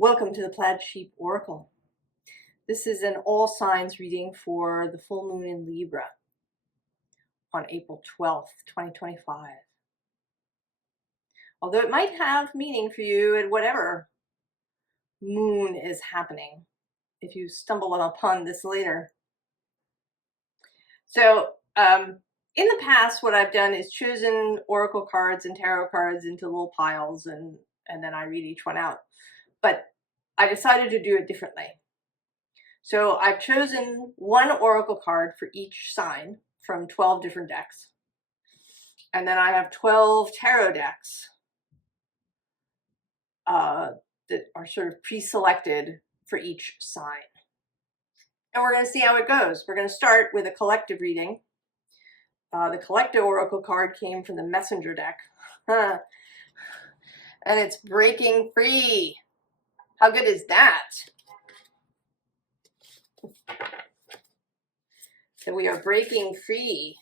Welcome to the Plaid Sheep Oracle. This is an all signs reading for the full moon in Libra on April 12th, 2025. Although it might have meaning for you at whatever moon is happening, if you stumble upon this later. So, in the past, what I've done is chosen oracle cards and tarot cards into little piles, and then I read each one out. But I decided to do it differently. So I've chosen one oracle card for each sign from 12 different decks. And then I have 12 tarot decks that are sort of pre-selected for each sign. And we're going to see how it goes. We're going to start with a collective reading. The collective oracle card came from the messenger deck. And it's breaking free. How good is that? So we are breaking free.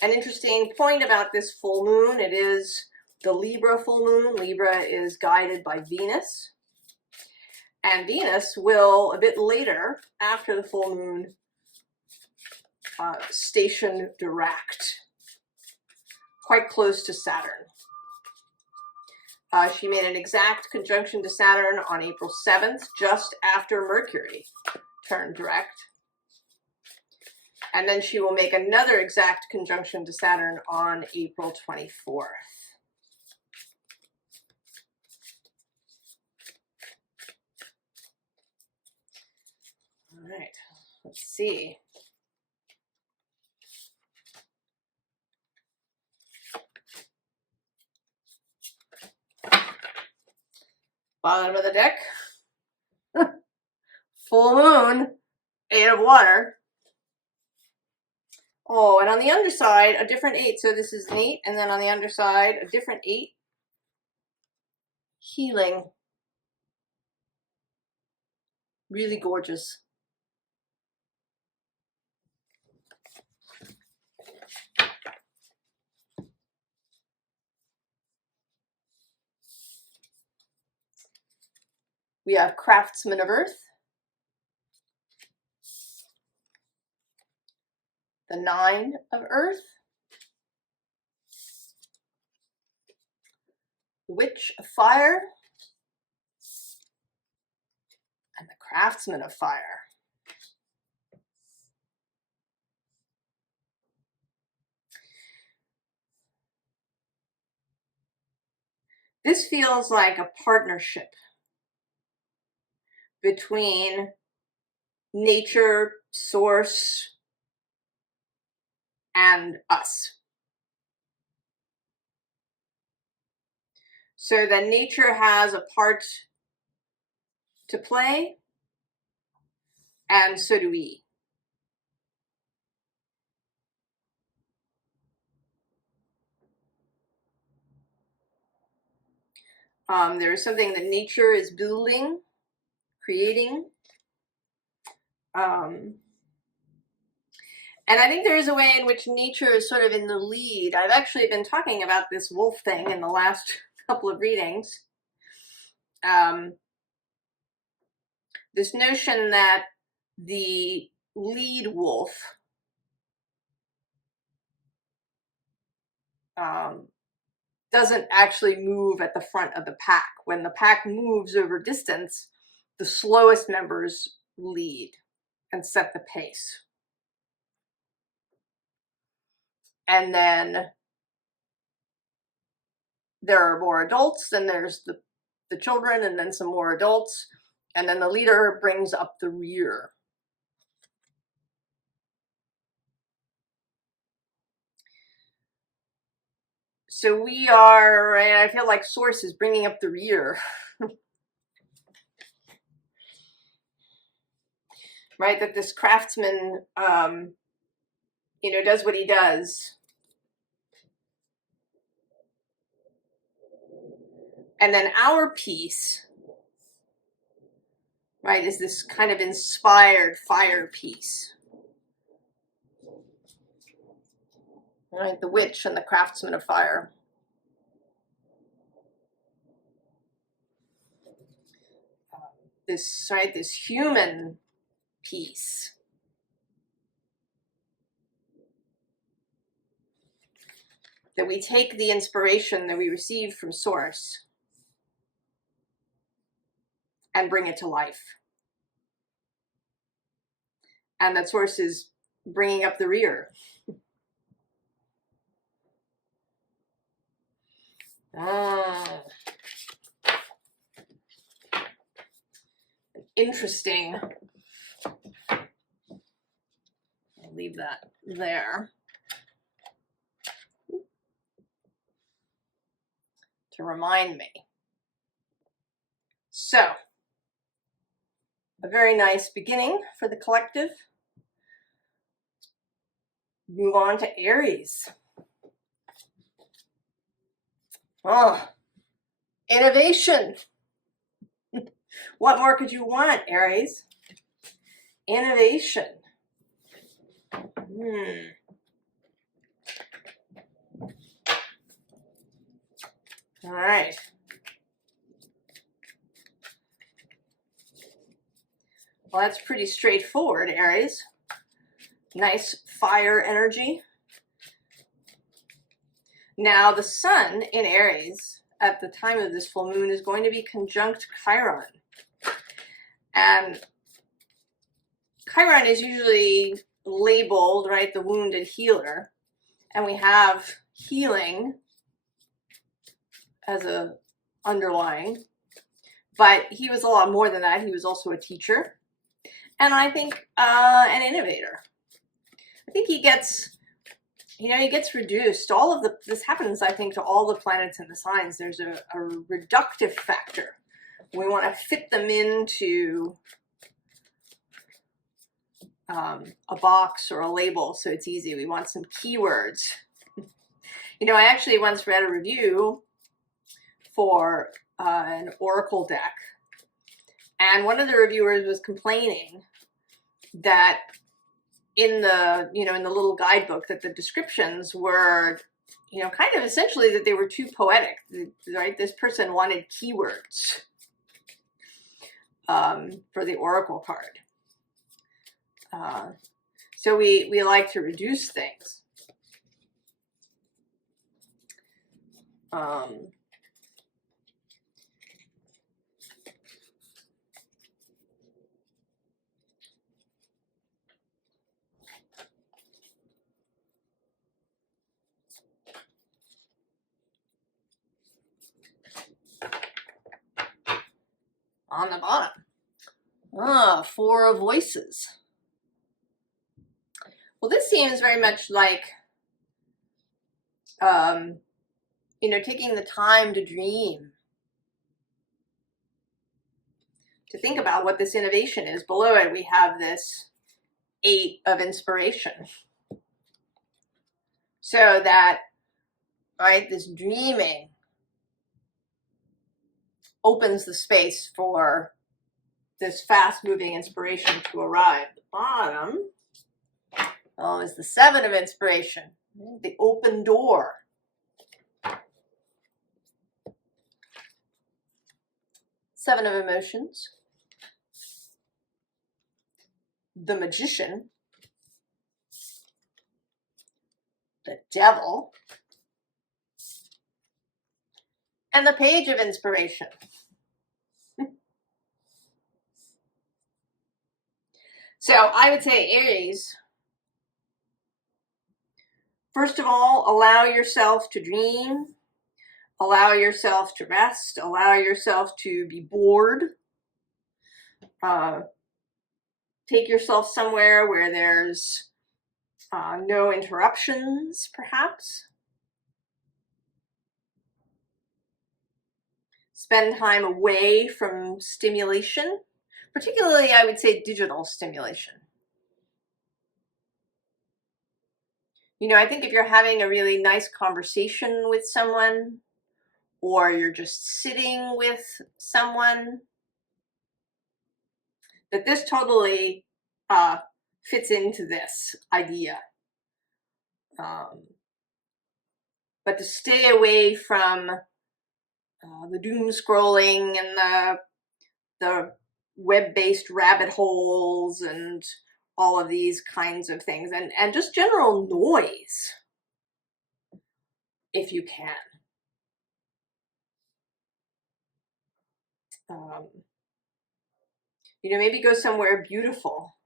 An interesting point about this full moon, it is the Libra full moon. Libra is guided by Venus. And Venus will, a bit later, after the full moon, station direct, quite close to Saturn. She made an exact conjunction to Saturn on April 7th, just after Mercury turned direct. And then she will make another exact conjunction to Saturn on April 24th. All right, let's see. Bottom of the deck, full moon, 8 of water. Oh, and on the underside, a different 8. So this is an 8, and then on the underside, a different 8. Healing. Really gorgeous. We have Craftsman of Earth, the 9 of Earth, the Witch of Fire, and the Craftsman of Fire. This feels like a partnership between nature, source, and us. So that nature has a part to play, and so do we. There is something that nature is building, creating. And I think there is a way in which nature is sort of in the lead. I've actually been talking about this wolf thing in the last couple of readings. This notion that the lead wolf doesn't actually move at the front of the pack. When the pack moves over distance, the slowest members lead and set the pace. And then there are more adults, then there's the children, and then some more adults, and then the leader brings up the rear. So we are, and I feel like Source is bringing up the rear. Right, that this craftsman, does what he does. And then our piece, right, is this kind of inspired fire piece. Right, the witch and the craftsman of fire. This, right, this human piece. That we take the inspiration that we receive from Source and bring it to life. And that Source is bringing up the rear. Interesting. I'll leave that there to remind me. So, a very nice beginning for the collective. Move on to Aries. Oh, innovation. What more could you want, Aries? Innovation. All right. Well, that's pretty straightforward, Aries. Nice fire energy. Now, the sun in Aries at the time of this full moon is going to be conjunct Chiron. And Chiron is usually labeled, right, the wounded healer. And we have healing as a underlying. But he was a lot more than that. He was also a teacher. And I think an innovator. I think he gets, he gets reduced. All of this happens, I think, to all the planets and the signs. There's a reductive factor. We want to fit them into a box or a label so it's easy. We want some keywords. I actually once read a review for an oracle deck, and one of the reviewers was complaining that in the in the little guidebook that the descriptions were kind of essentially that they were too poetic, right? This person wanted keywords for the oracle card. So we like to reduce things. On the bottom. Four of Voices. Well, this seems very much like, taking the time to dream. To think about what this innovation is. Below it, we have this 8 of Inspiration. So that, right, this dreaming opens the space for this fast-moving inspiration to arrive. The bottom, is the 7 of Inspiration, the open door. Seven of Emotions, the Magician, the Devil, and the Page of Inspiration. So I would say, Aries, first of all, allow yourself to dream, allow yourself to rest, allow yourself to be bored. Take yourself somewhere where there's no interruptions, perhaps. Spend time away from stimulation, particularly, I would say, digital stimulation. I think if you're having a really nice conversation with someone, or you're just sitting with someone, that this totally fits into this idea. but to stay away from the doom scrolling and the web-based rabbit holes and all of these kinds of things, and just general noise, if you can. You know, maybe go somewhere beautiful,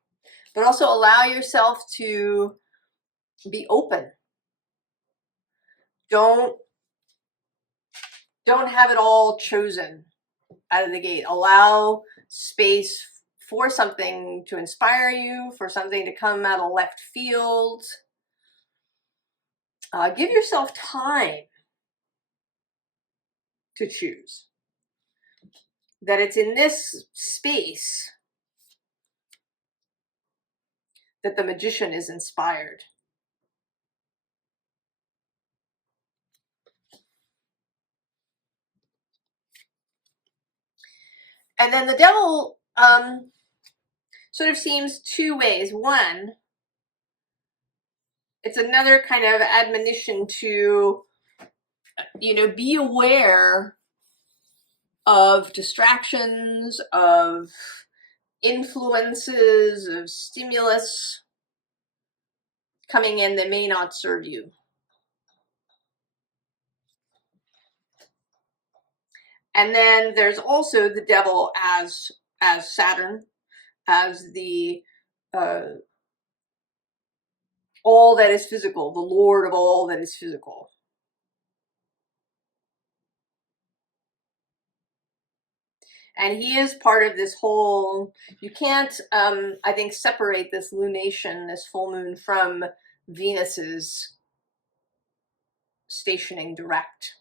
but also allow yourself to be open. Don't have it all chosen out of the gate. Allow space for something to inspire you, for something to come out of left field. Give yourself time to choose. That it's in this space that the magician is inspired. And then the devil sort of seems two ways. One, it's another kind of admonition to, you know, be aware of distractions, of influences, of stimulus coming in that may not serve you. And then there's also the devil as Saturn, as the all that is physical, the Lord of all that is physical. And he is part of this whole, you can't, I think, separate this lunation, this full moon, from Venus's stationing direct.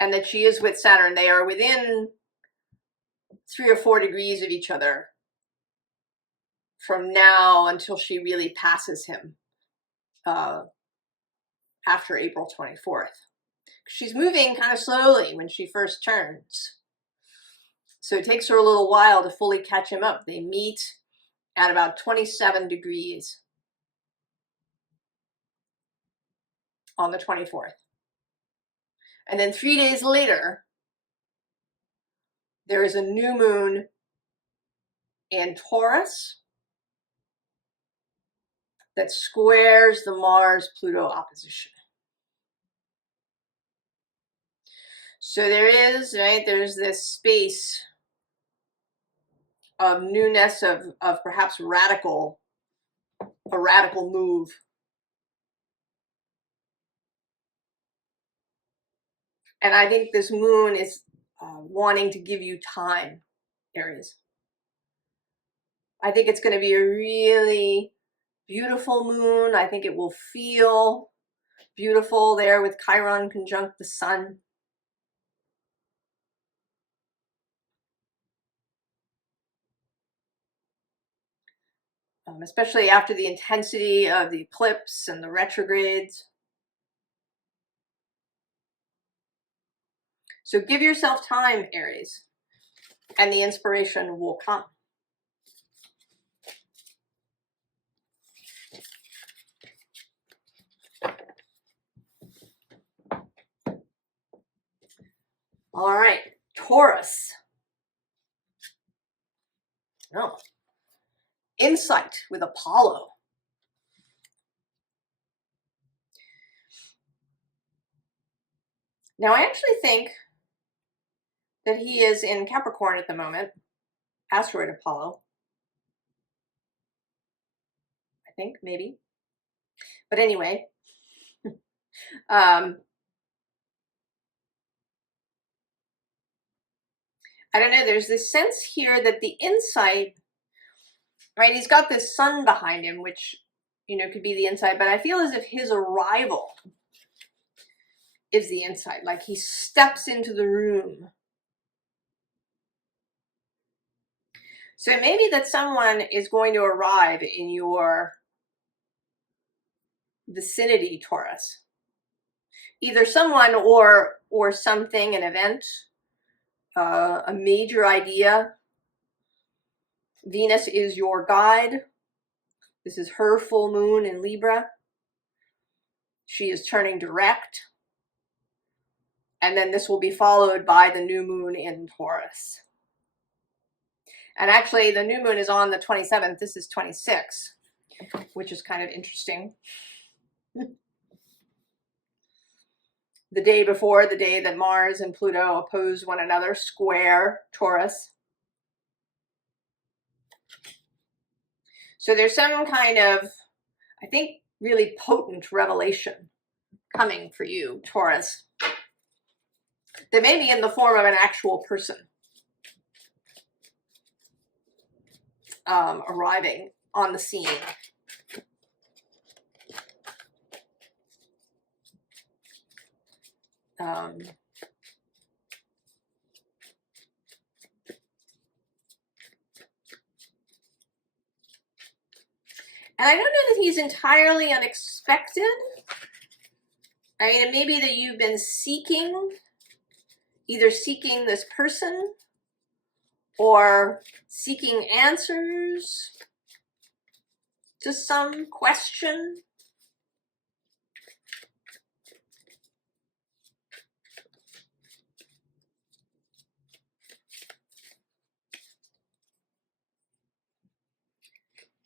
And that she is with Saturn. They are within 3 or 4 degrees of each other from now until she really passes him after April 24th. She's moving kind of slowly when she first turns. So it takes her a little while to fully catch him up. They meet at about 27 degrees on the 24th. And then 3 days later, there is a new moon in Taurus that squares the Mars-Pluto opposition. So there is, right, there's this space of newness, of perhaps a radical move. And I think this moon is wanting to give you time, Aries. I think it's going to be a really beautiful moon. I think it will feel beautiful there with Chiron conjunct the sun. Especially after the intensity of the eclipse and the retrogrades. So give yourself time, Aries, and the inspiration will come. All right, Taurus. Oh, insight with Apollo. Now, I actually think that he is in Capricorn at the moment, asteroid Apollo. I think, maybe. But anyway, I don't know, there's this sense here that the insight, right, he's got this sun behind him, which, you know, could be the insight, but I feel as if his arrival is the insight, like he steps into the room. So it may be that someone is going to arrive in your vicinity, Taurus. Either someone or something, an event, a major idea. Venus is your guide. This is her full moon in Libra. she is turning direct. And then this will be followed by the new moon in Taurus. And actually the new moon is on the 27th. This is 26, which is kind of interesting. The day before, the day that Mars and Pluto oppose one another, square Taurus. So there's some kind of, I think, really potent revelation coming for you, Taurus, that may be in the form of an actual person arriving on the scene. And I don't know that he's entirely unexpected. I mean, it may be that you've been seeking, either seeking this person or seeking answers to some question.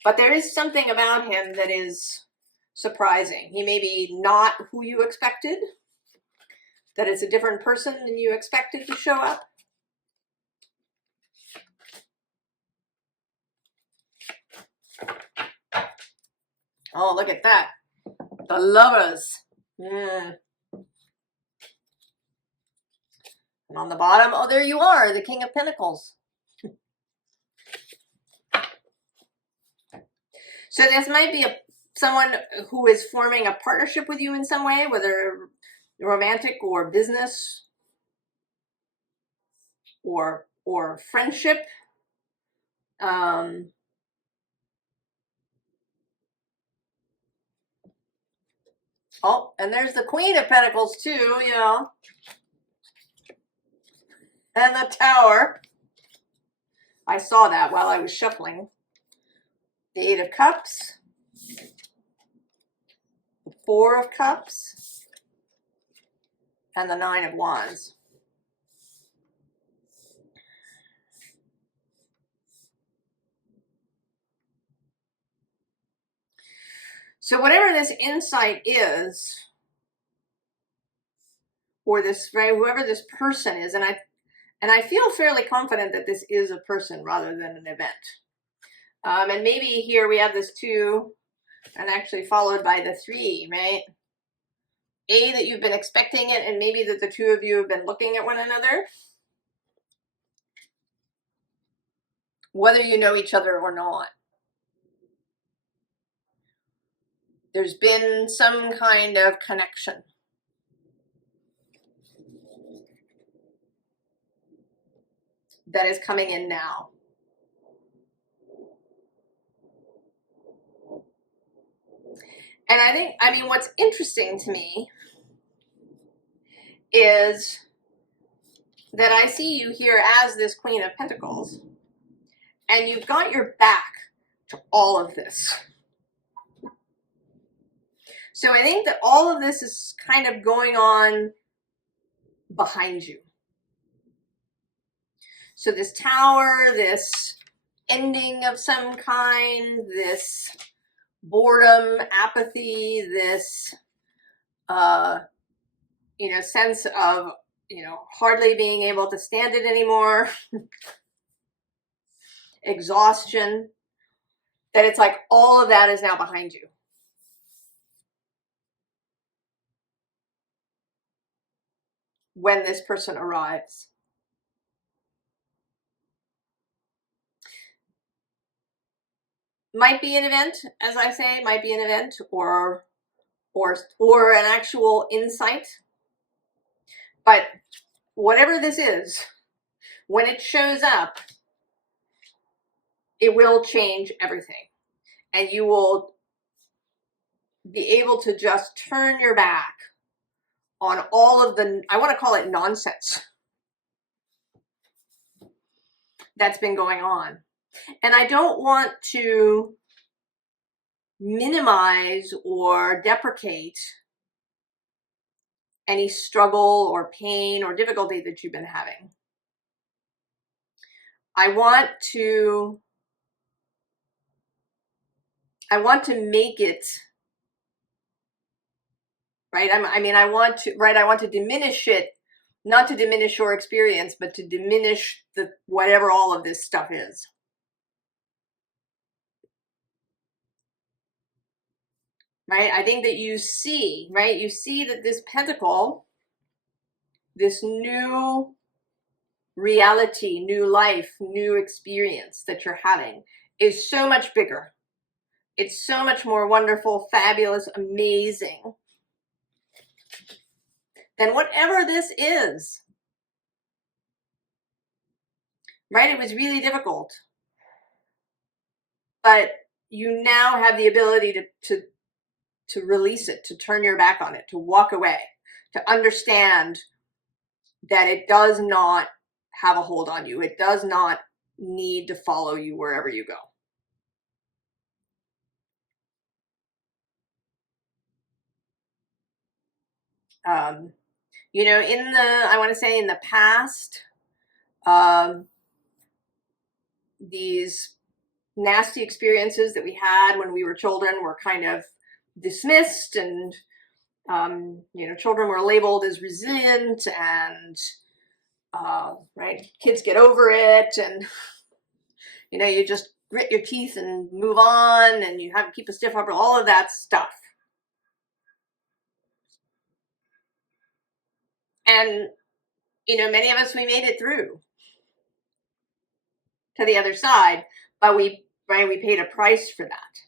But there is something about him that is surprising. He may be not who you expected, that it's a different person than you expected to show up. Oh, look at that. The Lovers. And on the bottom, oh, there you are, the King of Pentacles. So this might be someone who is forming a partnership with you in some way, whether romantic or business or friendship. Oh, and there's the Queen of Pentacles too, you know. And the Tower. I saw that while I was shuffling. The Eight of Cups. The Four of Cups. And the Nine of Wands. So whatever this insight is, or this, right, whoever this person is, and I feel fairly confident that this is a person rather than an event. And maybe here we have this 2 and actually followed by the 3, right? That you've been expecting it, and maybe that the 2 of you have been looking at one another, whether you know each other or not. There's been some kind of connection. That is coming in now. And I mean, what's interesting to me is that I see you here as this Queen of Pentacles, and you've got your back to all of this. So I think that all of this is kind of going on behind you. So this Tower, this ending of some kind, this boredom, apathy, this, you know, sense of, you know, hardly being able to stand it anymore, exhaustion, that it's like all of that is now behind you. When this person arrives. Might be an event, as I say, might be an event, or an actual insight. But whatever this is, when it shows up, it will change everything. And you will be able to just turn your back on all of the, I want to call it nonsense, that's been going on. And I don't want to minimize or deprecate any struggle or pain or difficulty that you've been having. I want to make it right. I want to diminish it, not to diminish your experience, but to diminish the whatever all of this stuff is. Right? I think that you see that this pentacle, this new reality, new life, new experience that you're having is so much bigger. It's so much more wonderful, fabulous, amazing than whatever this is. Right? It was really difficult. But you now have the ability to release it, to turn your back on it, to walk away, to understand that it does not have a hold on you. It does not need to follow you wherever you go. You know, I want to say in the past, these nasty experiences that we had when we were children were kind of dismissed, and you know, children were labeled as resilient, and right, kids get over it, and you know, you just grit your teeth and move on, and you have to keep a stiff upper, all of that stuff. And you know, many of us, we made it through to the other side, but we paid a price for that.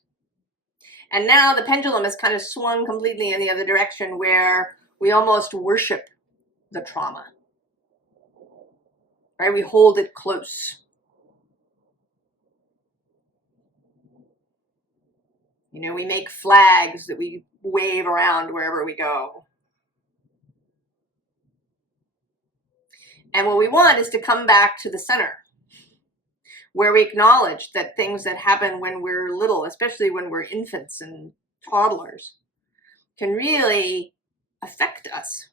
And now the pendulum has kind of swung completely in the other direction, where we almost worship the trauma. Right? We hold it close. You know, we make flags that we wave around wherever we go. And what we want is to come back to the center, where we acknowledge that things that happen when we're little, especially when we're infants and toddlers, can really affect us.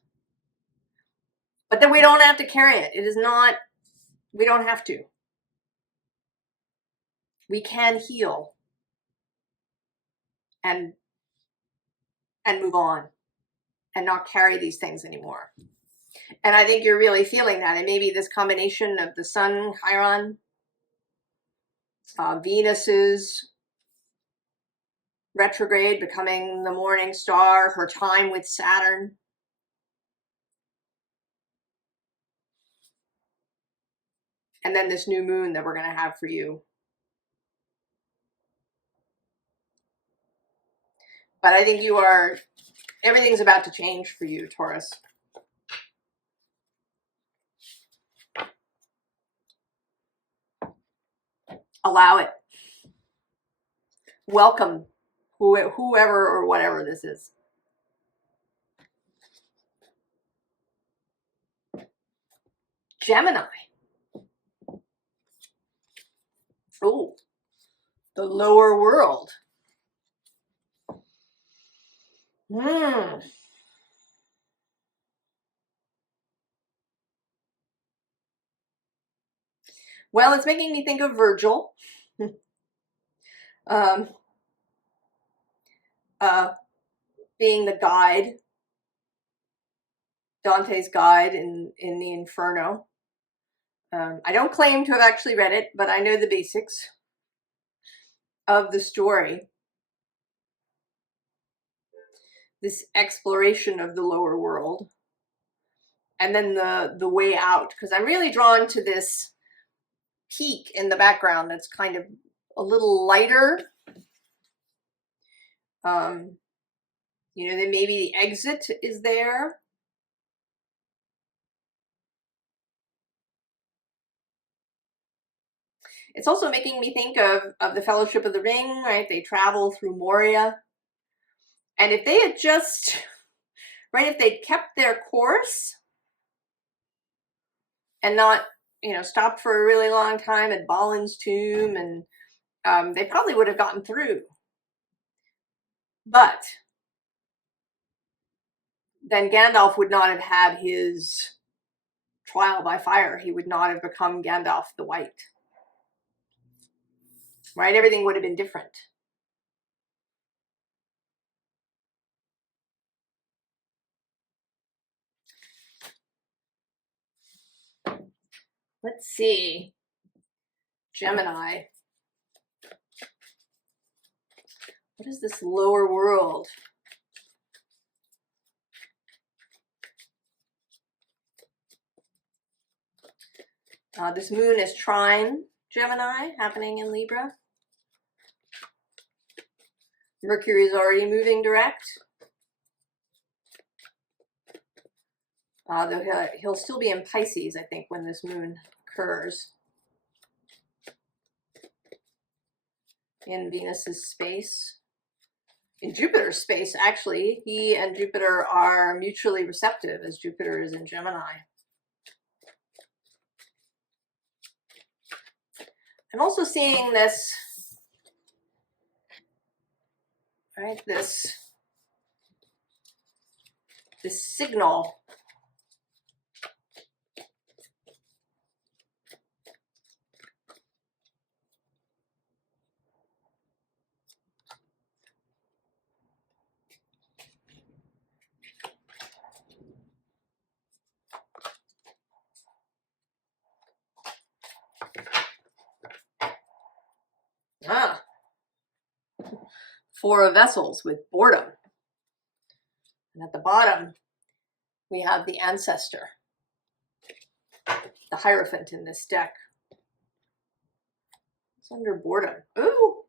But then we don't have to carry it. It is not, we don't have to. We can heal and move on and not carry these things anymore. And I think you're really feeling that. And maybe this combination of the Sun, Chiron, Venus's retrograde, becoming the morning star, her time with Saturn, and then this new moon that we're going to have for you. But I think everything's about to change for you, Taurus. Allow it. Welcome whoever or whatever this is. Gemini. Oh, the lower world. Well, it's making me think of Virgil. Being the guide, Dante's guide in the Inferno. I don't claim to have actually read it, but I know the basics of the story. This exploration of the lower world, and then the way out, because I'm really drawn to this peak in the background that's kind of a little lighter. You know, then maybe the exit is there. It's also making me think of the Fellowship of the Ring, right? They travel through Moria. And if they had just, right, if they'd kept their course and not, you know, stopped for a really long time at Balin's tomb, and they probably would have gotten through. But then Gandalf would not have had his trial by fire. He would not have become Gandalf the White. Right? Everything would have been different. Let's see. Gemini. What is this lower world? This moon is trine Gemini, happening in Libra. Mercury is already moving direct. Though he'll still be in Pisces, I think, when this moon occurs. In Venus's space. In Jupiter's space, actually. He and Jupiter are mutually receptive, as Jupiter is in Gemini. I'm also seeing this, right, this signal Four of Vessels with boredom. And at the bottom, we have the Ancestor, the Hierophant in this deck. It's under boredom. Ooh!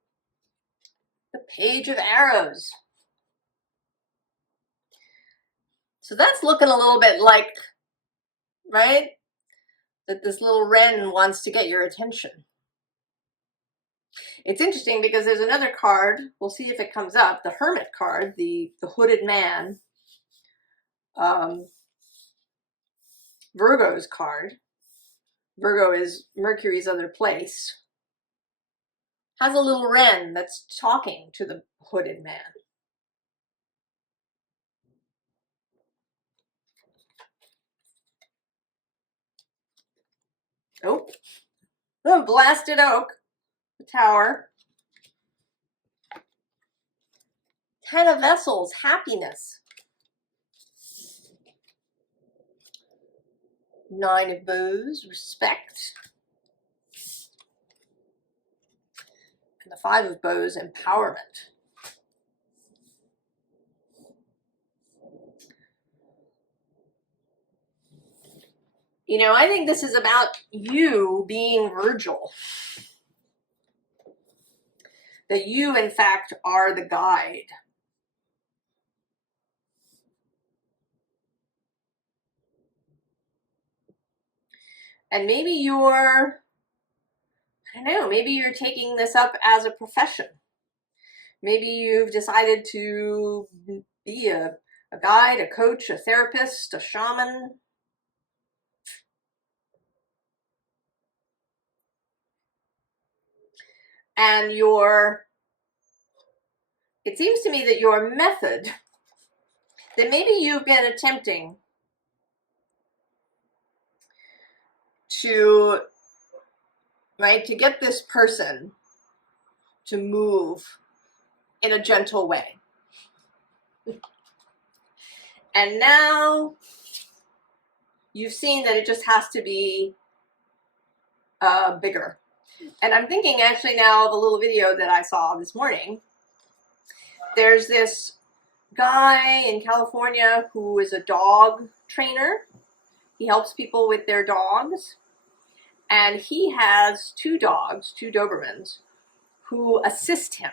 The Page of Arrows. So that's looking a little bit like, right? That this little wren wants to get your attention. It's interesting because there's another card. We'll see if it comes up. The Hermit card, the hooded man. Virgo's card. Virgo is Mercury's other place. Has a little wren that's talking to the hooded man. Oh, the blasted oak, the tower. 10 of Vessels, happiness. 9 of Bows, respect. And the 5 of Bows, empowerment. You know, I think this is about you being Virgil. That you, in fact, are the guide. And maybe you're, I don't know, maybe you're taking this up as a profession. Maybe you've decided to be a guide, a coach, a therapist, a shaman. And it seems to me that your method, that maybe you've been attempting to, right, to get this person to move in a gentle way. And now you've seen that it just has to be bigger. And I'm thinking actually now of a little video that I saw this morning. There's this guy in California who is a dog trainer. He helps people with their dogs. And he has 2 dogs, 2 Dobermans, who assist him.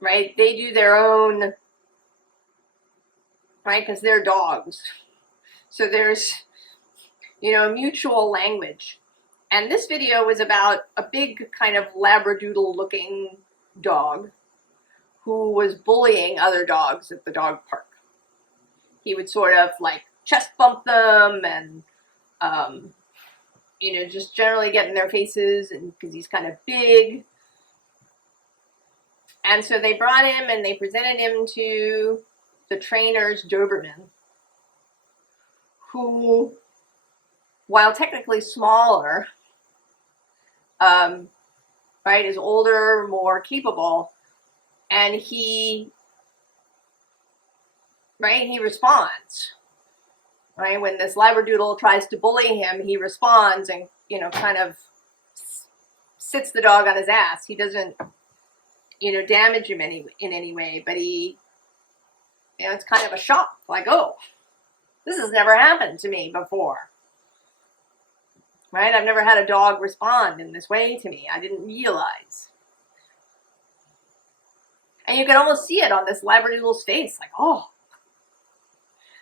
Right? They do their own, right? Because they're dogs. So there's, you know, mutual language. And this video was about a big kind of labradoodle looking dog who was bullying other dogs at the dog park. He would sort of like chest bump them and, you know, just generally get in their faces, and because he's kind of big. And so they brought him and they presented him to the trainer's Doberman, who, while technically smaller, right, is older, more capable, and he responds. Right, when this Labradoodle tries to bully him, he responds and, you know, kind of sits the dog on his ass. He doesn't, you know, damage him in any way, but he, you know, it's kind of a shock, like, oh, this has never happened to me before. Right? I've never had a dog respond in this way to me. I didn't realize. And you can almost see it on this Labradoodle's face, like, oh,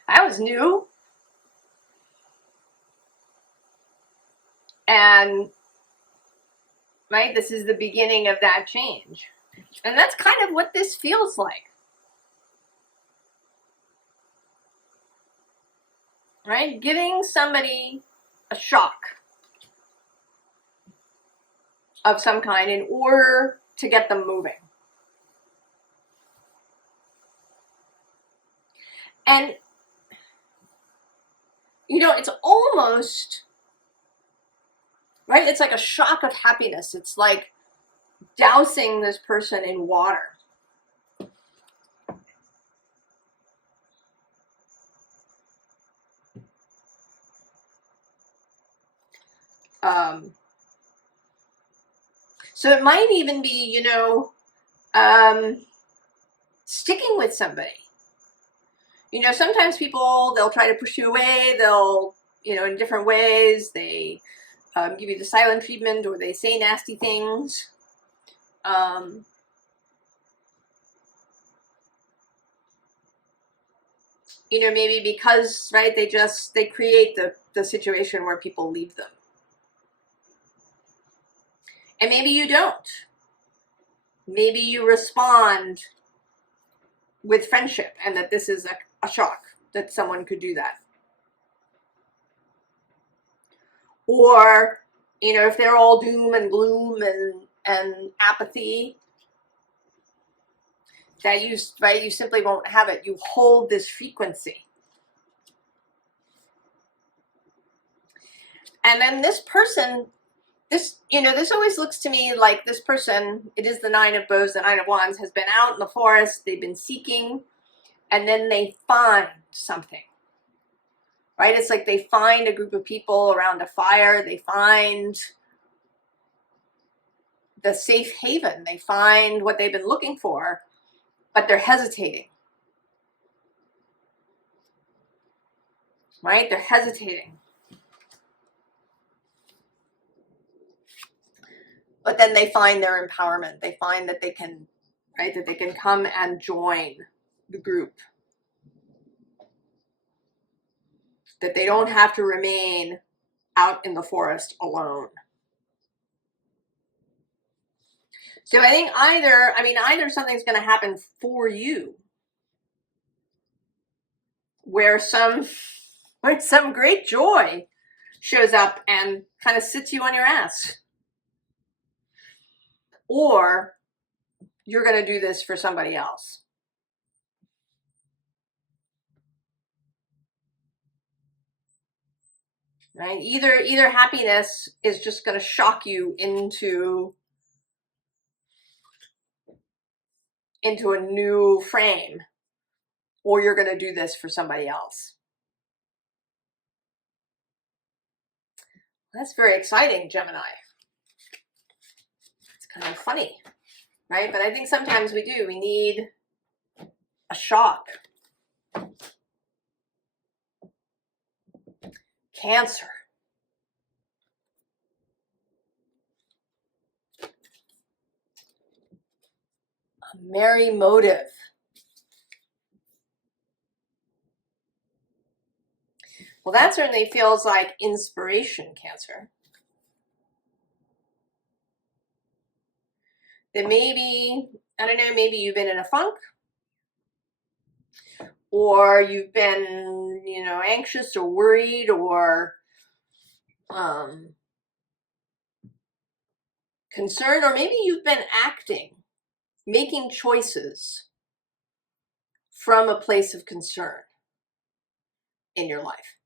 that was new. And, right, this is the beginning of that change. And that's kind of what this feels like. Right? Giving somebody a shock of some kind in order to get them moving. And, you know, it's almost, right? It's like a shock of happiness. It's like dousing this person in water. So it might even be, you know, sticking with somebody. You know, sometimes people, they'll try to push you away. They'll, you know, in different ways, they give you the silent treatment, or they say nasty things. You know, maybe because, right, they create the situation where people leave them. And maybe you don't. Maybe you respond with friendship, and that this is a shock that someone could do that. Or, you know, if they're all doom and gloom and apathy, that you, right, you simply won't have it. You hold this frequency. And then this person, this, you know, this always looks to me like this person, it is the Nine of Bows, the Nine of Wands, has been out in the forest, they've been seeking, and then they find something. Right? It's like they find a group of people around a fire, they find the safe haven, they find what they've been looking for, but they're hesitating. Right? They're hesitating. But then they find their empowerment. They find that they can, right, that they can come and join the group. That they don't have to remain out in the forest alone. So I think either something's going to happen for you, where some great joy shows up and kind of sits you on your ass, or you're going to do this for somebody else. Right? Either happiness is just going to shock you into a new frame, or you're going to do this for somebody else. That's very exciting, Gemini. It's kind of funny, right? But I think sometimes we need a shock. Cancer. A merry motive. Well, that certainly feels like inspiration, Cancer. That maybe, I don't know, maybe you've been in a funk, or you've been, you know, anxious or worried, or concerned, or maybe you've been acting, making choices from a place of concern in your life.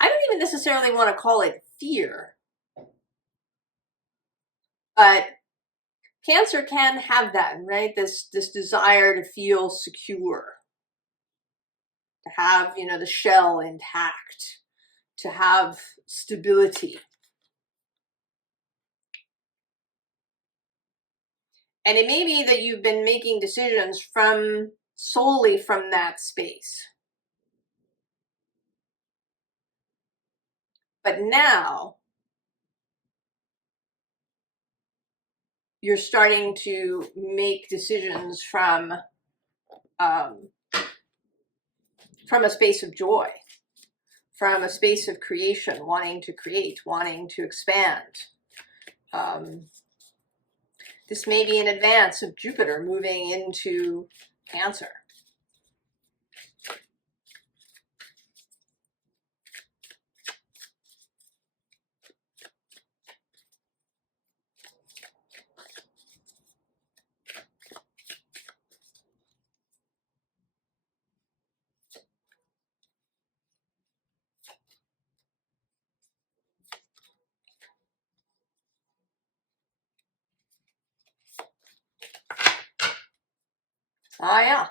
I don't even necessarily want to call it fear, but Cancer can have that, right? This desire to feel secure, to have, you know, the shell intact, to have stability. And it may be that you've been making decisions solely from that space. But now you're starting to make decisions from a space of joy, from a space of creation, wanting to create, wanting to expand. This may be in advance of Jupiter moving into Cancer. Ah, yeah.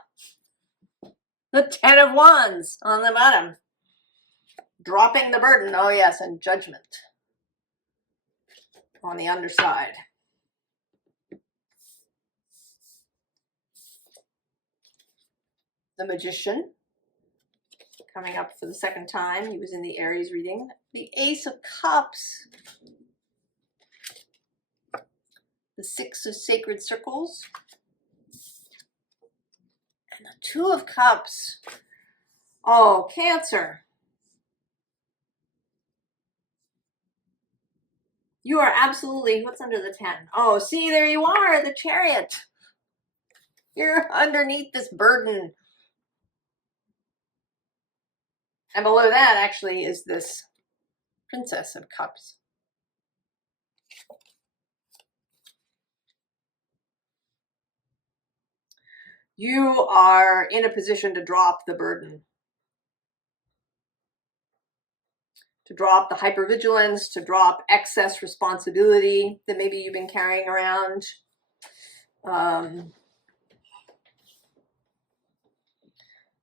The Ten of Wands on the bottom. Dropping the burden. Oh, yes, and Judgment on the underside. The Magician coming up for the second time. He was in the Aries reading. The Ace of Cups. The Six of Sacred Circles. And the Two of Cups. Oh, Cancer. You are absolutely, what's under the 10? Oh, see, there you are, the Chariot. You're underneath this burden. And below that actually is this Princess of Cups. You are in a position to drop the burden. To drop the hypervigilance, to drop excess responsibility that maybe you've been carrying around.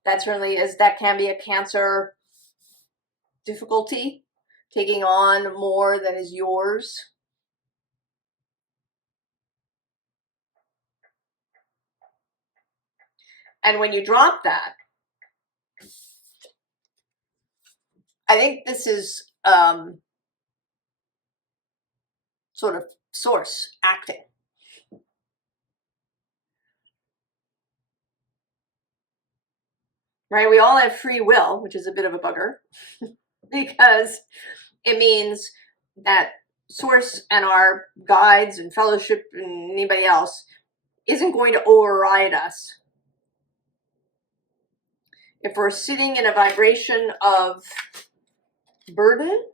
That can be a Cancer difficulty, taking on more than is yours. And when you drop that, I think this is sort of Source acting. Right? We all have free will, which is a bit of a bugger because it means that Source and our guides and fellowship and anybody else isn't going to override us. If we're sitting in a vibration of burden,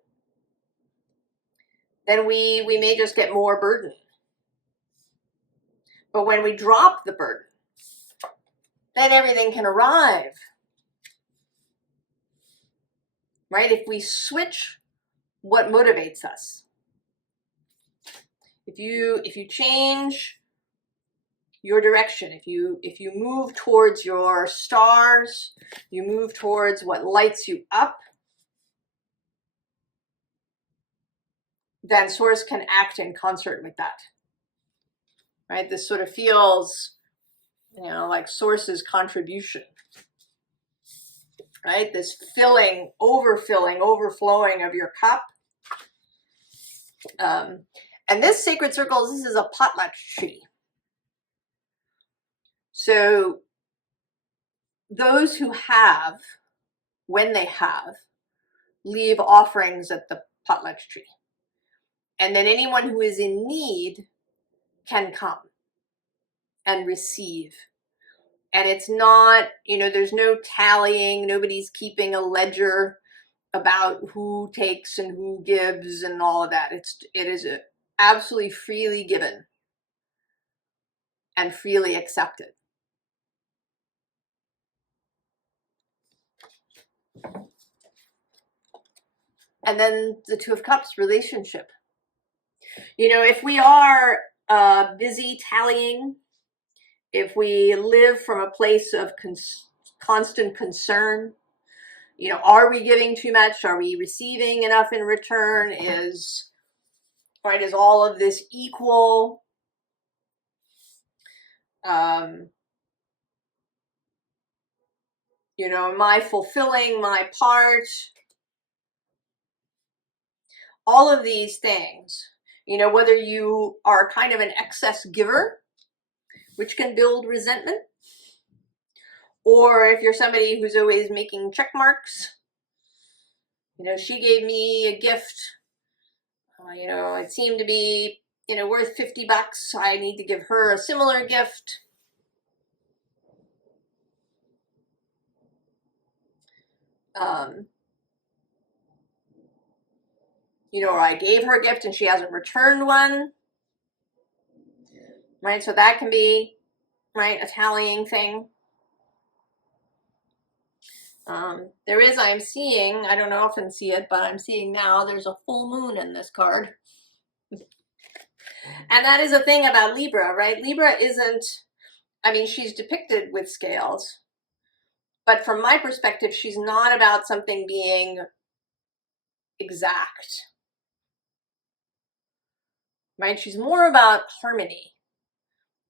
then we may just get more burden. But when we drop the burden, then everything can arrive. Right? If we switch what motivates us, if you change your direction, if you move towards your stars, you move towards what lights you up, then Source can act in concert with that. Right? This sort of feels, you know, like Source's contribution. Right? This filling, overflowing of your cup. And this Sacred Circles, this is a potlatch tree. So those who have, when they have, leave offerings at the potlatch tree. And then anyone who is in need can come and receive. And it's not, you know, there's no tallying, nobody's keeping a ledger about who takes and who gives and all of that. It is absolutely freely given. and freely accepted. And then the Two of Cups, relationship. You know, if we are busy tallying, if we live from a place of constant concern, you know, are we giving too much? Are we receiving enough in return? Is all of this equal? You know, am I fulfilling my part? All of these things, you know, whether you are kind of an excess giver, which can build resentment, or if you're somebody who's always making check marks, you know, she gave me a gift, you know, it seemed to be, you know, worth $50. I need to give her a similar gift. You know, or I gave her a gift and she hasn't returned one, right? So that can be, right, a tallying thing. There is, I'm seeing, I don't often see it, but I'm seeing now, there's a full moon in this card. And that is a thing about Libra, right? Libra isn't, I mean, she's depicted with scales, but from my perspective, she's not about something being exact, right? She's more about harmony,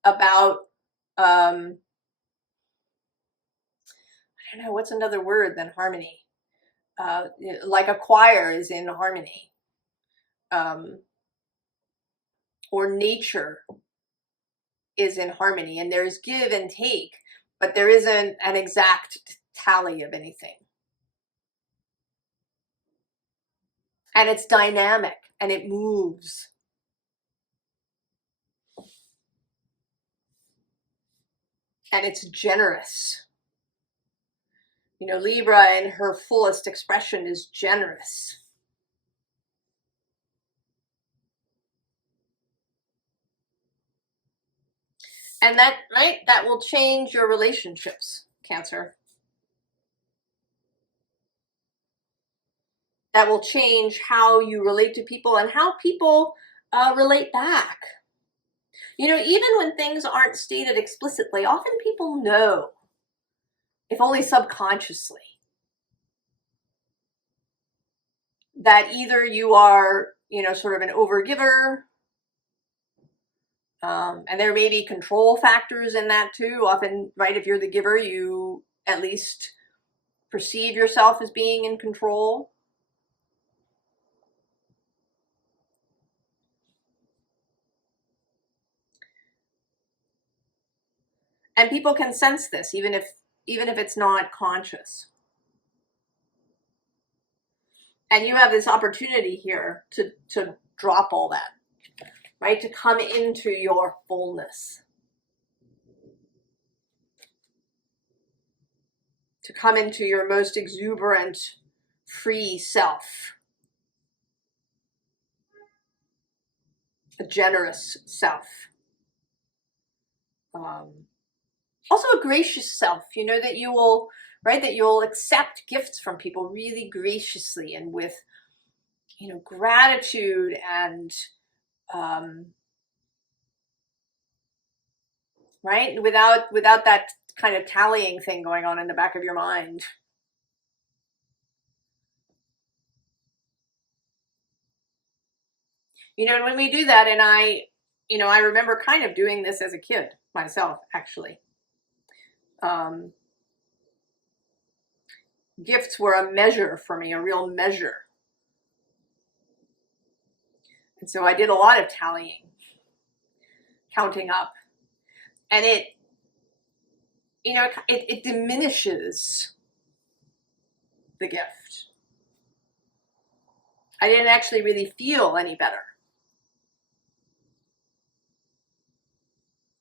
about, I don't know, what's another word than harmony? Like a choir is in harmony, or nature is in harmony, and there's give and take, but there isn't an exact tally of anything. And it's dynamic and it moves. And it's generous. You know, Libra in her fullest expression is generous. And that, right, that will change your relationships, Cancer. That will change how you relate to people and how people relate back. You know, even when things aren't stated explicitly, often people know, if only subconsciously, that either you are, you know, sort of an overgiver, and there may be control factors in that too. Often, right, if you're the giver, you at least perceive yourself as being in control. And people can sense this, even if it's not conscious. And you have this opportunity here to drop all that, right? To come into your fullness. To come into your most exuberant, free self. A generous self. Also a gracious self, you know, that you will, right, that you'll accept gifts from people really graciously and with, you know, gratitude and, right, without that kind of tallying thing going on in the back of your mind. You know, and when we do that, and I remember kind of doing this as a kid myself, actually. Gifts were a measure for me, a real measure. And so I did a lot of tallying, counting up. And it, you know, it diminishes the gift. I didn't actually really feel any better.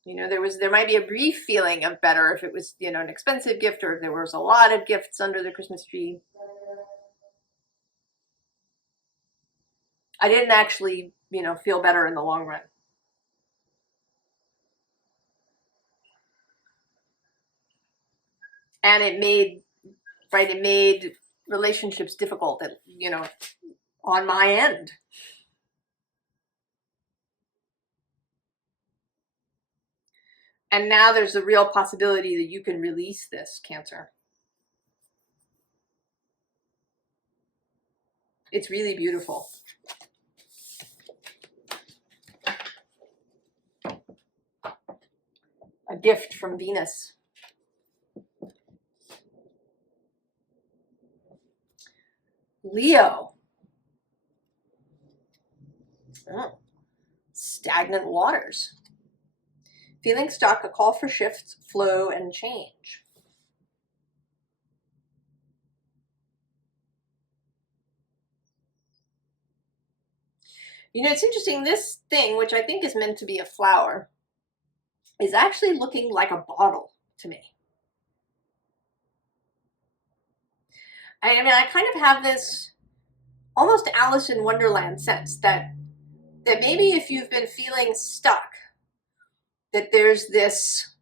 You know, there might be a brief feeling of better if it was, you know, an expensive gift, or if there was a lot of gifts under the Christmas tree. I didn't actually, you know, feel better in the long run. And it made, right, it made relationships difficult, you know, on my end. And now there's a real possibility that you can release this, Cancer. It's really beautiful. A gift from Venus. Leo. Oh. Stagnant waters. Feeling stuck, a call for shifts, flow, and change. You know, it's interesting, this thing, which I think is meant to be a flower, is actually looking like a bottle to me. I mean, I kind of have this almost Alice in Wonderland sense that maybe if you've been feeling stuck, that there's this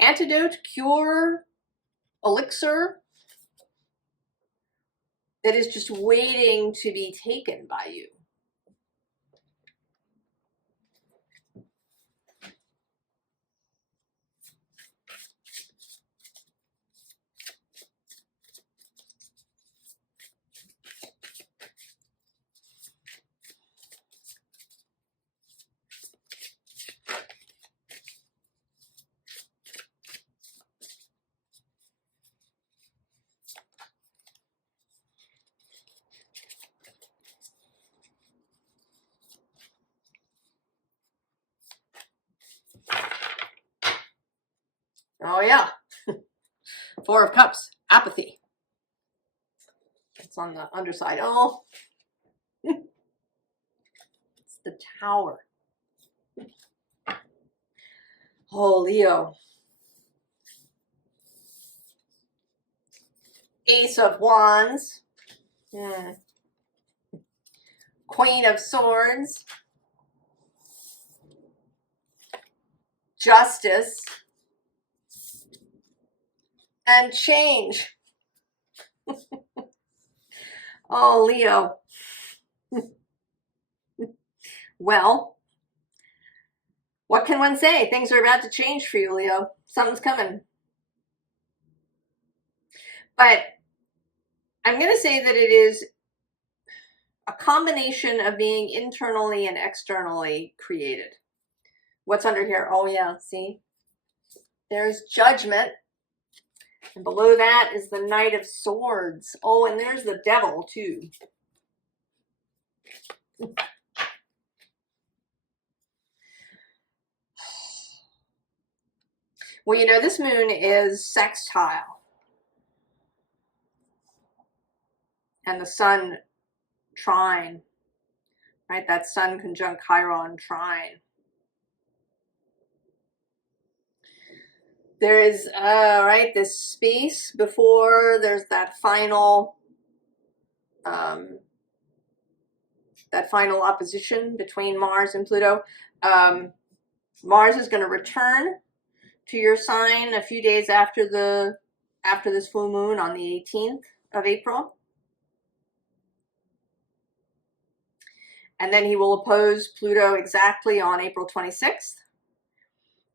antidote, cure, elixir that is just waiting to be taken by you. Oh yeah. Four of Cups, apathy. It's on the underside. Oh, it's the Tower. Oh, Leo. Ace of Wands. Queen of Swords. Justice. And change. Oh, Leo. Well, what can one say? Things are about to change for you, Leo. Something's coming. But I'm going to say that it is a combination of being internally and externally created. What's under here? Oh, yeah, see? There's Judgment. And below that is the Knight of Swords. Oh, and there's the Devil, too. Well, you know, this moon is sextile. And the Sun trine. Right? That Sun conjunct Chiron trine. There is, right, this space before there's that final opposition between Mars and Pluto. Mars is going to return to your sign a few days after this full moon on the 18th of April. And then he will oppose Pluto exactly on April 26th.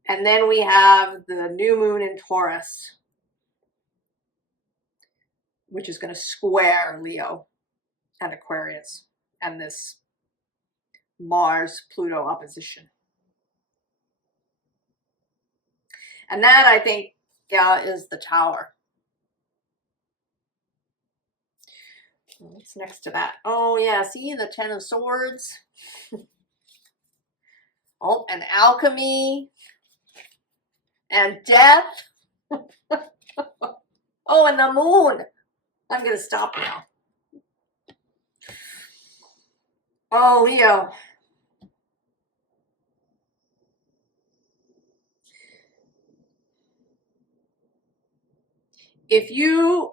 And then we have the new moon in Taurus, which is going to square Leo and Aquarius and this Mars-Pluto opposition. And that, I think, yeah, is the Tower. What's next to that? Oh, yeah, see the Ten of Swords? Oh, and alchemy. And death. Oh, and the moon. I'm going to stop now. Oh, Leo. If you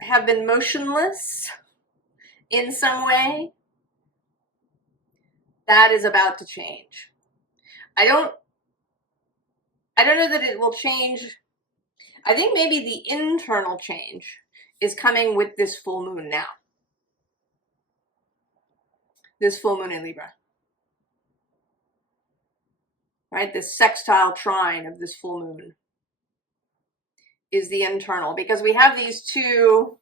have been motionless in some way, that is about to change. I don't know that it will change. I think maybe the internal change is coming with this full moon now. This full moon in Libra. Right? This sextile trine of this full moon is the internal, because we have these two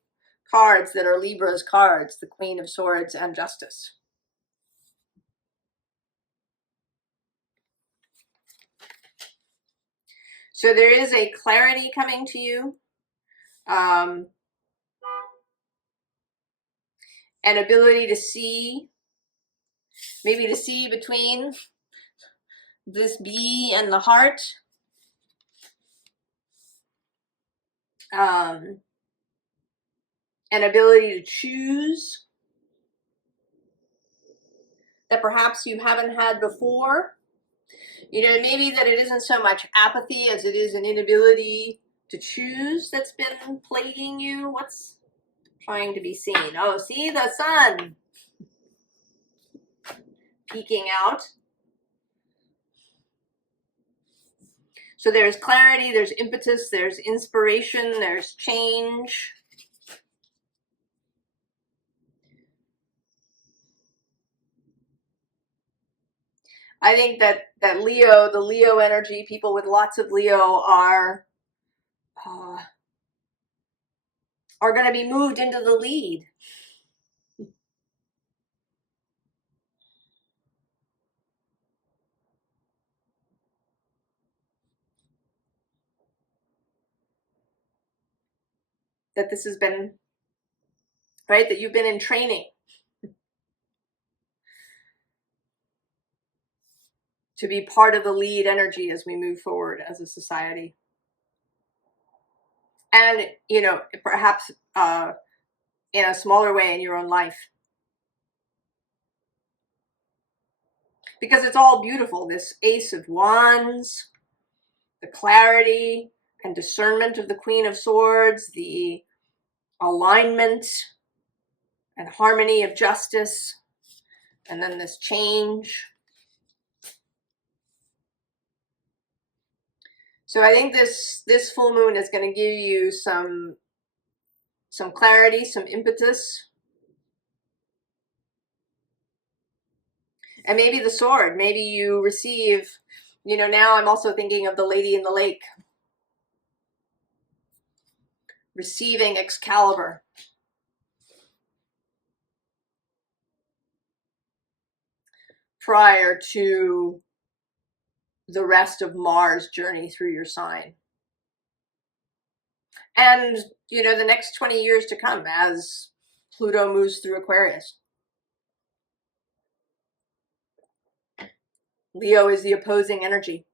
cards that are Libra's cards, the Queen of Swords and Justice. So there is a clarity coming to you, an ability to see, maybe to see between this bee and the heart. An ability to choose that perhaps you haven't had before. You know, maybe that it isn't so much apathy as it is an inability to choose that's been plaguing you. What's trying to be seen? Oh, see the sun peeking out. So there's clarity, there's impetus, there's inspiration, there's change. I think that Leo, the Leo energy, people with lots of Leo are going to be moved into the lead. That this has been, right, that you've been in training to be part of the lead energy as we move forward as a society. And, you know, perhaps in a smaller way in your own life. Because it's all beautiful, this Ace of Wands, the clarity and discernment of the Queen of Swords, the alignment and harmony of Justice, and then this change. So I think this full moon is going to give you some clarity, some impetus. And maybe the sword, maybe you receive, you know, now I'm also thinking of the Lady in the Lake. Receiving Excalibur. Prior to the rest of Mars' journey through your sign. And, you know, the next 20 years to come as Pluto moves through Aquarius. Leo is the opposing energy.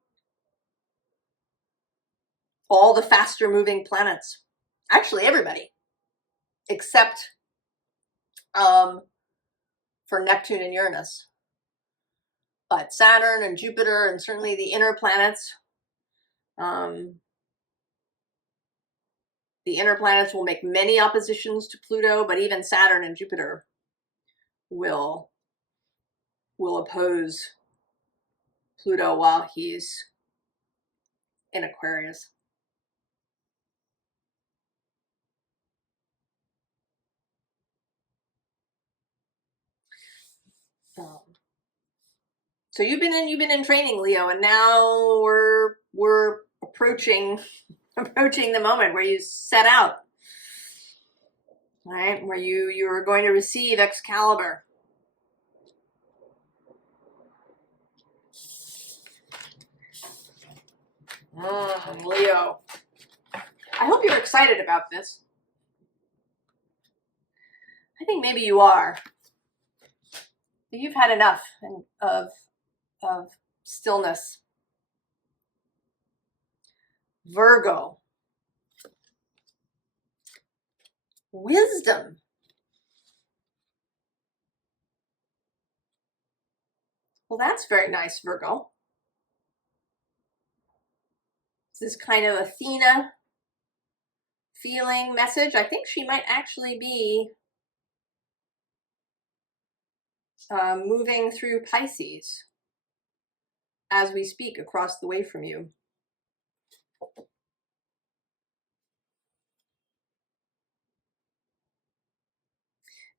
All the faster moving planets. Actually, everybody. Except for Neptune and Uranus. But Saturn and Jupiter and certainly the inner planets. The inner planets will make many oppositions to Pluto, but even Saturn and Jupiter will oppose Pluto while he's in Aquarius. So you've been in training, Leo, and now we're approaching the moment where you set out, right? Where you're going to receive Excalibur. Leo, I hope you're excited about this. I think maybe you are. You've had enough of stillness. Virgo. Wisdom. Well, that's very nice, Virgo. This kind of Athena feeling message. I think she might actually be moving through Pisces as we speak across the way from you.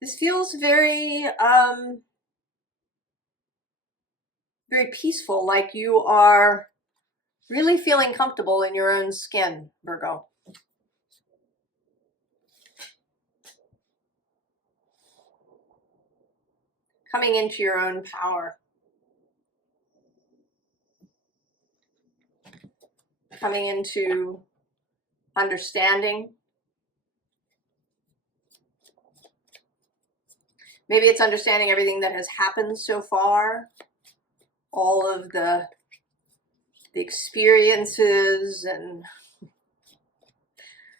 This feels very, very peaceful, like you are really feeling comfortable in your own skin, Virgo. Coming into your own power. Coming into understanding. Maybe it's understanding everything that has happened so far. All of the experiences and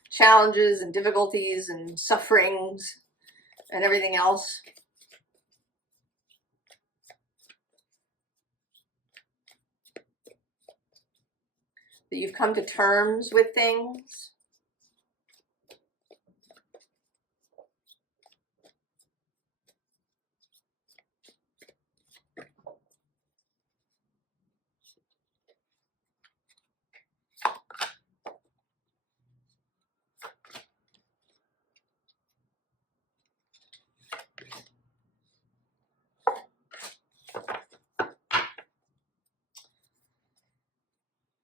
challenges and difficulties and sufferings and everything else. That you've come to terms with things.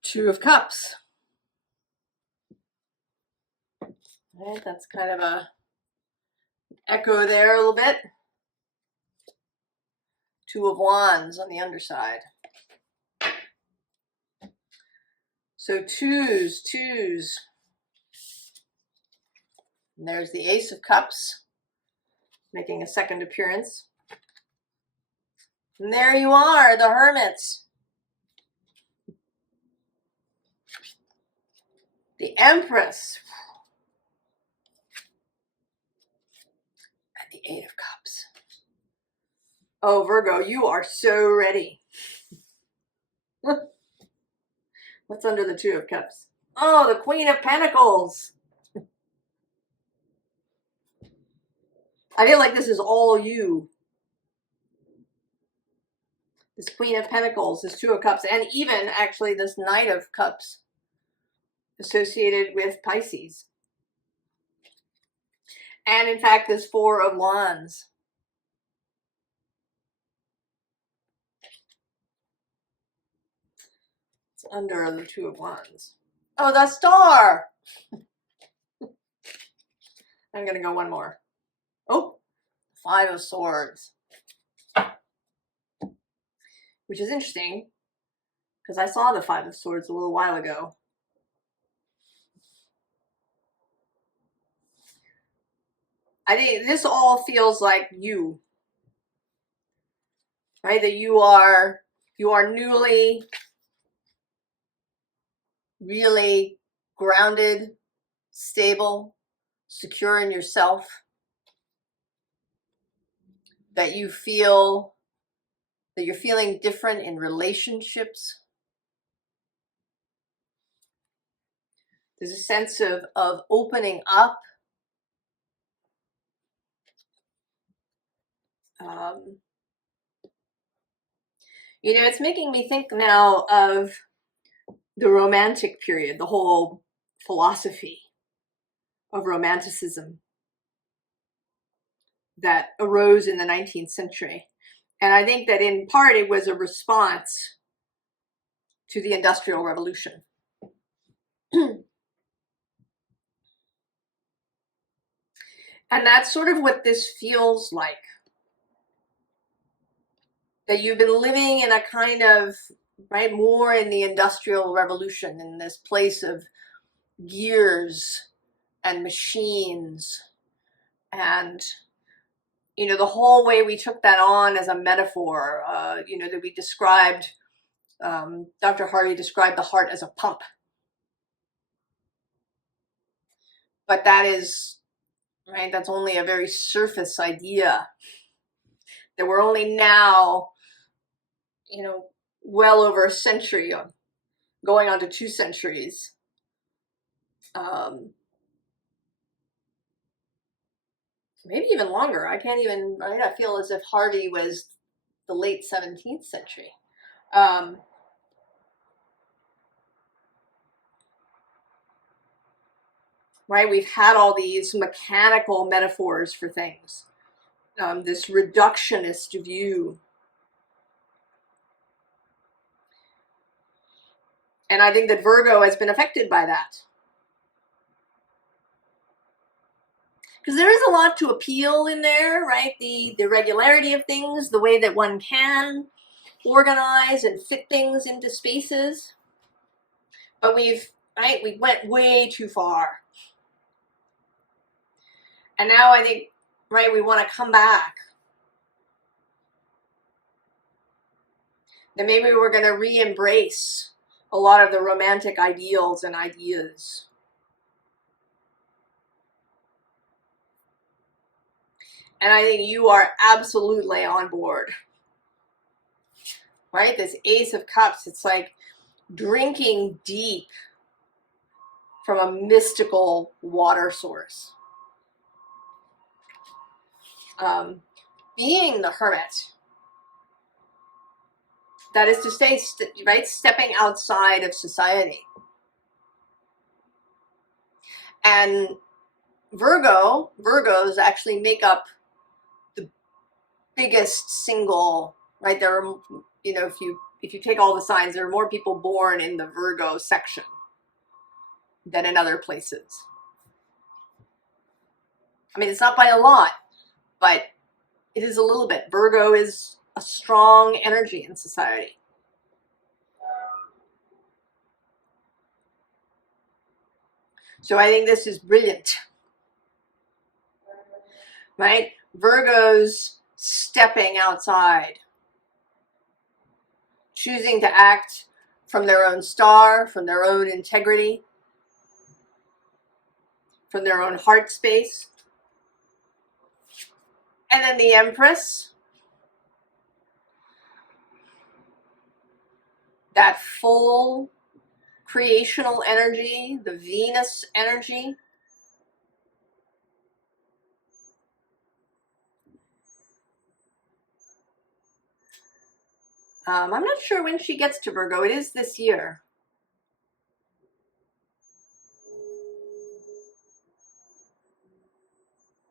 Two of Cups. Right, that's kind of a echo there a little bit. Two of Wands on the underside. So twos. And there's the Ace of Cups making a second appearance. And there you are, the Hermits. The Empress. And the Eight of Cups. Oh, Virgo, you are so ready. What's under the Two of Cups? Oh, the Queen of Pentacles. I feel like this is all you. This Queen of Pentacles, this Two of Cups, and even actually this Knight of Cups associated with Pisces. And in fact, this Four of Wands. It's under the Two of Wands. Oh, the Star. I'm going to go one more. Oh, Five of Swords. Which is interesting because I saw the Five of Swords a little while ago. I think this all feels like you. Right? That you are newly really grounded, stable, secure in yourself. That you feel that you're feeling different in relationships. There's a sense of opening up. You know, it's making me think now of the Romantic period, the whole philosophy of Romanticism that arose in the 19th century. And I think that in part it was a response to the Industrial Revolution. And that's sort of what this feels like. That you've been living in a kind of, right, more in the Industrial Revolution, in this place of gears and machines. And, you know, the whole way we took that on as a metaphor, you know, that we described, Dr. Hardy described the heart as a pump. But that is, right, that's only a very surface idea. That we're only now, you know, well over a century, going on to 2 centuries. Maybe even longer. I can't even, right? I feel as if Hardy was the late 17th century. Right? We've had all these mechanical metaphors for things. this reductionist view. And I think that Virgo has been affected by that. Because there is a lot to appeal in there, right? The regularity of things, the way that one can organize and fit things into spaces. But we went way too far. And now I think, right, we want to come back. Then maybe we're going to re-embrace a lot of the romantic ideals and ideas. And I think you are absolutely on board. Right? This Ace of Cups, it's like drinking deep from a mystical water source. Being the hermit. That is to say, right? Stepping outside of society. And Virgos actually make up the biggest single, right? There are, you know, if you take all the signs, there are more people born in the Virgo section than in other places. I mean, it's not by a lot, but it is a little bit. Virgo is a strong energy in society. So I think this is brilliant, right? Virgos stepping outside, choosing to act from their own star, from their own integrity, from their own heart space. And then the Empress, that full creational energy, the Venus energy. I'm not sure when she gets to Virgo. It is this year.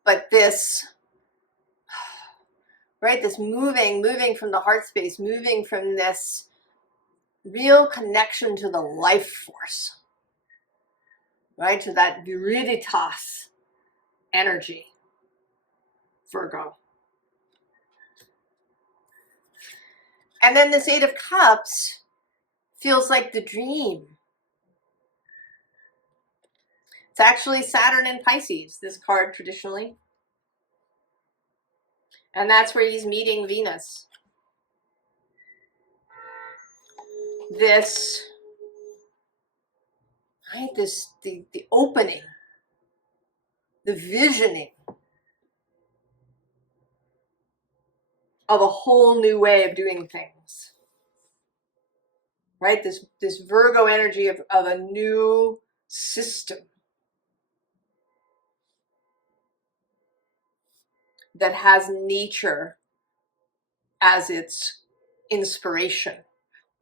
But this, right, this moving from the heart space, moving from this real connection to the life force, right, to that viriditas energy, Virgo. And then this Eight of Cups feels like the dream. It's actually Saturn in Pisces, this card traditionally. And that's where he's meeting Venus. This, right, the opening, the visioning of a whole new way of doing things. Right? This Virgo energy of a new system that has nature as its inspiration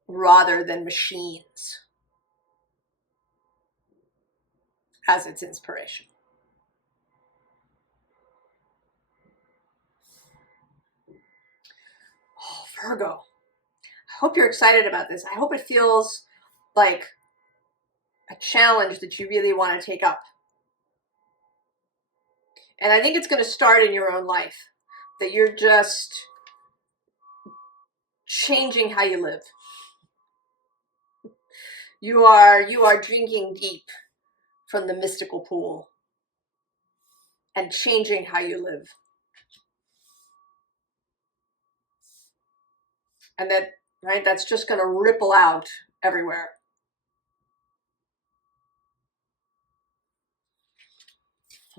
rather than machines as its inspiration. Oh, Virgo. I hope you're excited about this. I hope it feels like a challenge that you really want to take up. And I think it's going to start in your own life, that you're just changing how you live. You are drinking deep from the mystical pool and changing how you live. And that, right, that's just going to ripple out everywhere.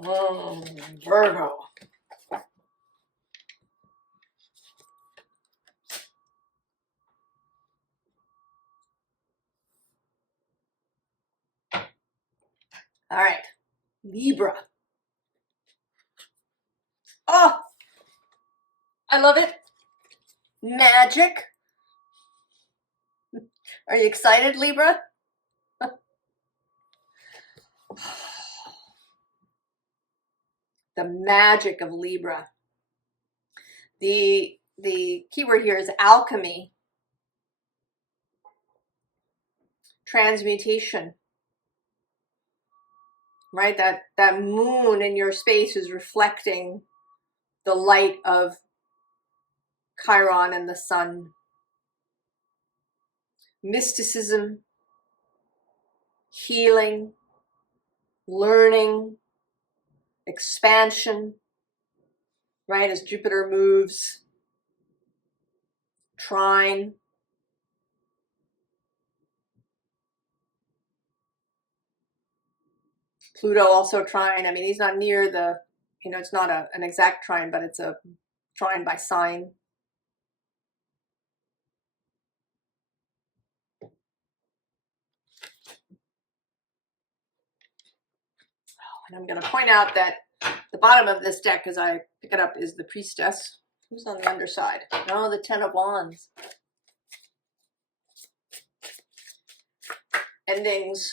Virgo. All right, Libra. Oh, I love it. Magic. Are you excited, Libra? The magic of Libra. The key word here is alchemy, transmutation, right? That moon in your space is reflecting the light of Chiron and the sun. Mysticism, healing, learning, expansion, right? As Jupiter moves, trine. Pluto also trine. I mean, he's not near the, you know, it's not an exact trine, but it's a trine by sign. And I'm going to point out that the bottom of this deck, as I pick it up, is the Priestess. Who's on the underside? Oh, the Ten of Wands. Endings.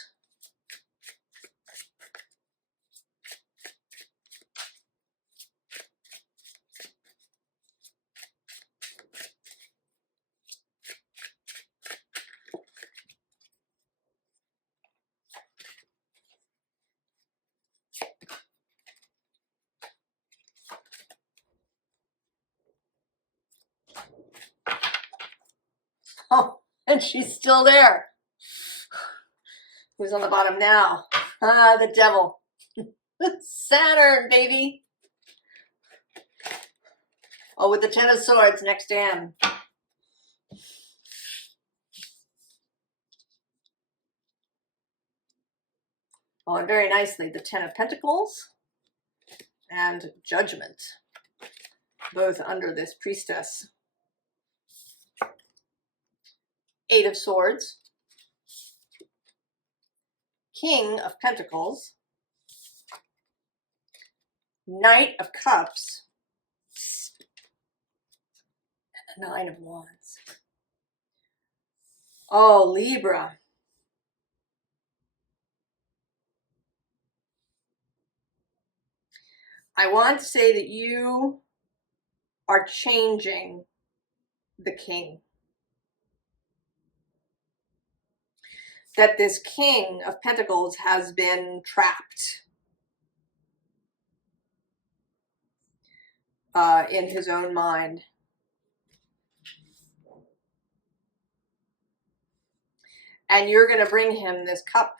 Oh, and she's still there. Who's on the bottom now? Ah, the Devil. Saturn, baby. Oh, with the Ten of Swords next to him. Oh, and very nicely, the Ten of Pentacles and Judgment, both under this Priestess. Eight of Swords, King of Pentacles, Knight of Cups, and the Nine of Wands. Oh, Libra. I want to say that you are changing the king. That this King of Pentacles has been trapped in his own mind. And you're going to bring him this cup.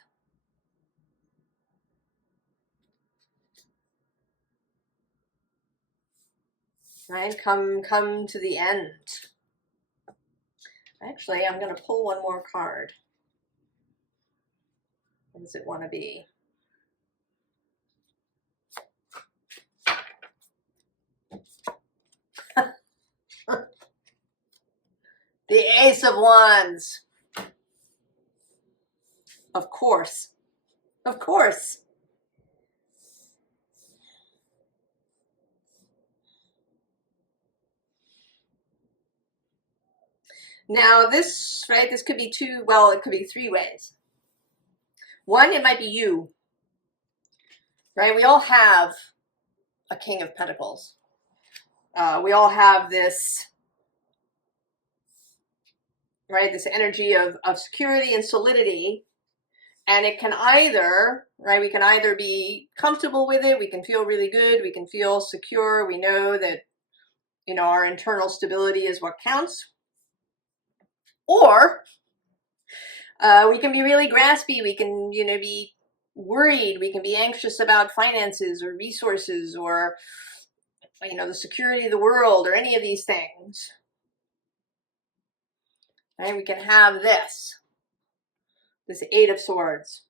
Right? Come to the end. Actually, I'm going to pull one more card. What does it want to be? The Ace of Wands. Of course. Of course. Now this, right, this could be two, well, it could be three ways. One, it might be you, right? We all have a King of Pentacles. We all have this, right, this energy of security and solidity. And it can either, right, we can either be comfortable with it, we can feel really good, we can feel secure, we know that, you know, our internal stability is what counts. Or we can be really graspy, we can, you know, be worried, we can be anxious about finances or resources or, you know, the security of the world or any of these things. Right? We can have this Eight of Swords.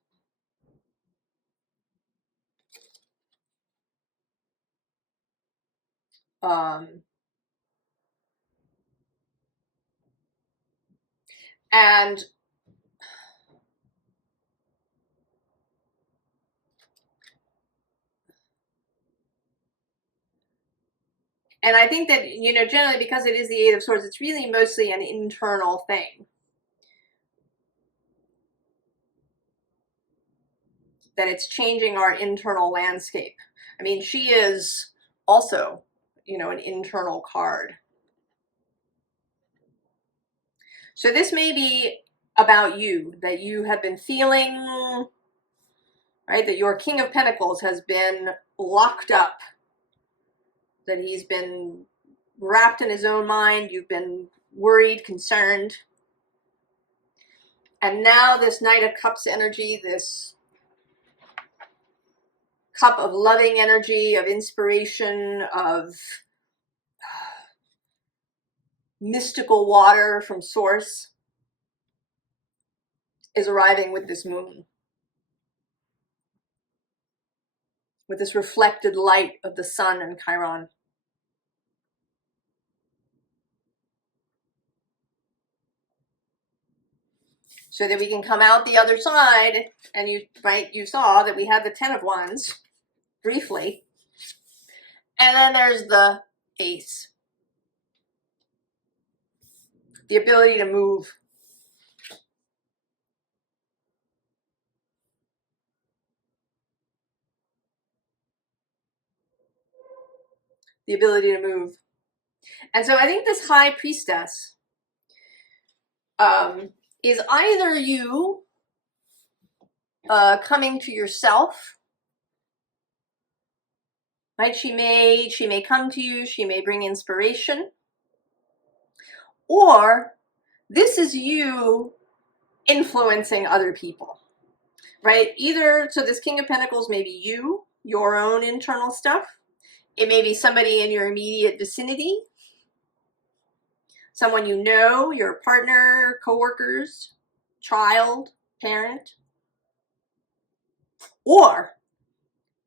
And I think that, you know, generally because it is the Eight of Swords, it's really mostly an internal thing. That it's changing our internal landscape. I mean, she is also you know, an internal card. So this may be about you, that you have been feeling, right, that your King of Pentacles has been locked up, that he's been wrapped in his own mind, you've been worried, concerned. And now this Knight of Cups energy, this cup of loving energy, of inspiration, of mystical water from source, is arriving with this moon, with this reflected light of the sun and Chiron. So that we can come out the other side, and you saw that we had the 10 of Wands briefly, and then there's the Ace, the ability to move, the ability to move. And so I think this High Priestess is either you coming to yourself, right? She may come to you, she may bring inspiration, or this is you influencing other people, right? Either, so this King of Pentacles may be you, your own internal stuff. It may be somebody in your immediate vicinity, someone you know, your partner, coworkers, child, parent. Or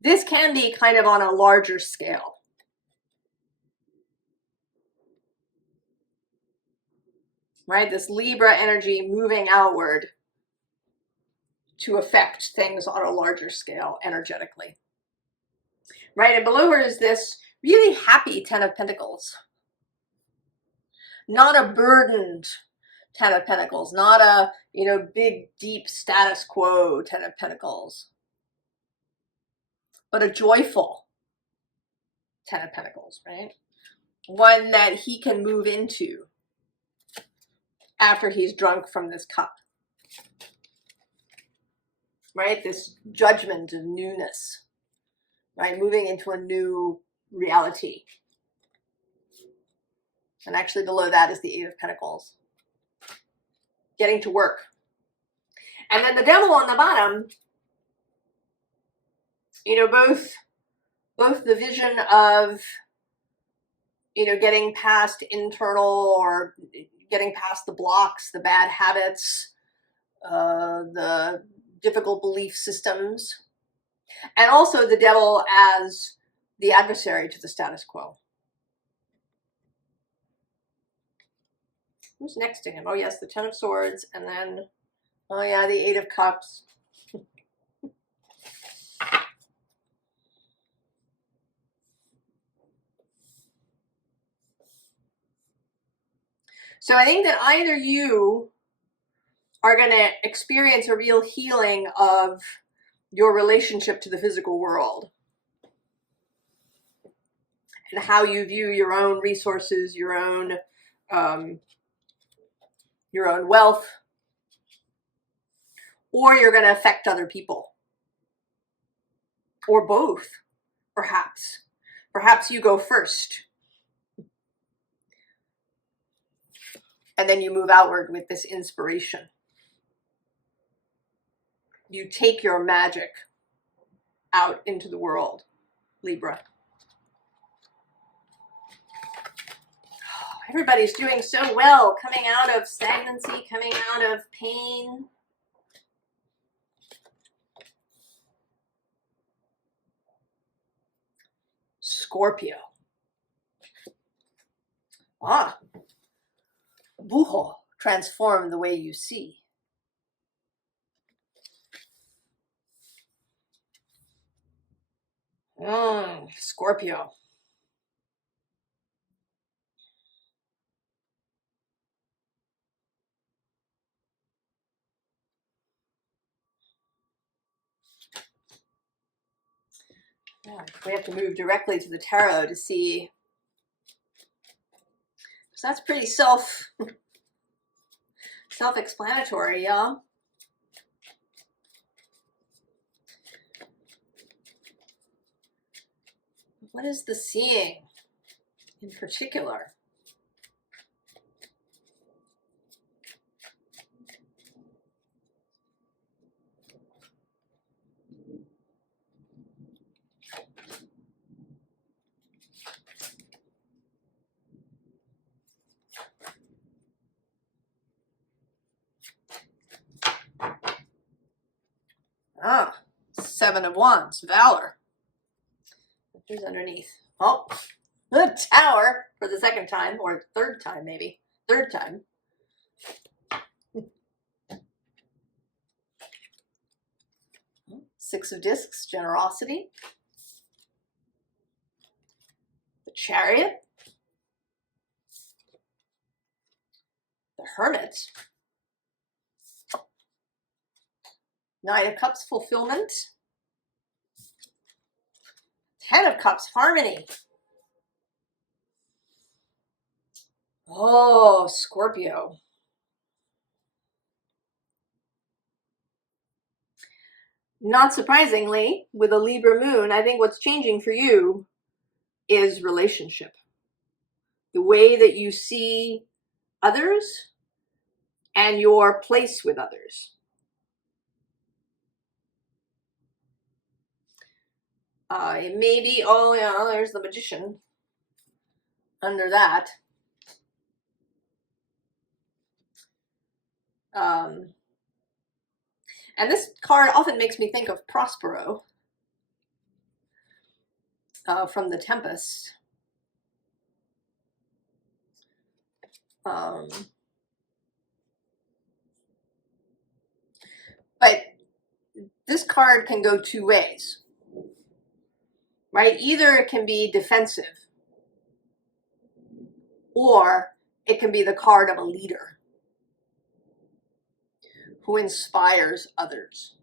this can be kind of on a larger scale. Right? This Libra energy moving outward to affect things on a larger scale energetically. Right? And below her is this really happy 10 of Pentacles. Not a burdened 10 of Pentacles, not a, you know, big, deep status quo 10 of Pentacles, but a joyful 10 of Pentacles, right? One that he can move into after he's drunk from this cup, right? This judgment of newness, right? Moving into a new reality. And actually below that is the 8 of Pentacles. Getting to work. And then the Devil on the bottom, you know, both the vision of, you know, getting past internal, or getting past the blocks, the bad habits, the difficult belief systems, and also the Devil as the adversary to the status quo. Who's next to him? Oh yes, the 10 of Swords, and then, oh yeah, the 8 of Cups. So I think that either you are going to experience a real healing of your relationship to the physical world, and how you view your own resources, your own wealth, or you're going to affect other people, or both, perhaps. Perhaps you go first, and then you move outward with this inspiration. You take your magic out into the world, Libra. Everybody's doing so well, coming out of stagnancy, coming out of pain. Scorpio. Bujo, transform the way you see. Scorpio. Yeah, we have to move directly to the tarot to see So that's pretty self-explanatory, yeah. What is the seeing in particular? Ah, Seven of Wands, Valor. Who's underneath? Oh, the Tower for the second time, or third time maybe. Third time. Six of Discs, Generosity. The Chariot. The Hermit. Knight of Cups, Fulfillment. Ten of Cups, Harmony. Oh, Scorpio. Not surprisingly, with a Libra moon, I think what's changing for you is relationship. The way that you see others and your place with others. It may be, oh yeah, there's the Magician under that. And this card often makes me think of Prospero from the Tempest. But this card can go two ways, right? Either it can be defensive, or it can be the card of a leader who inspires others.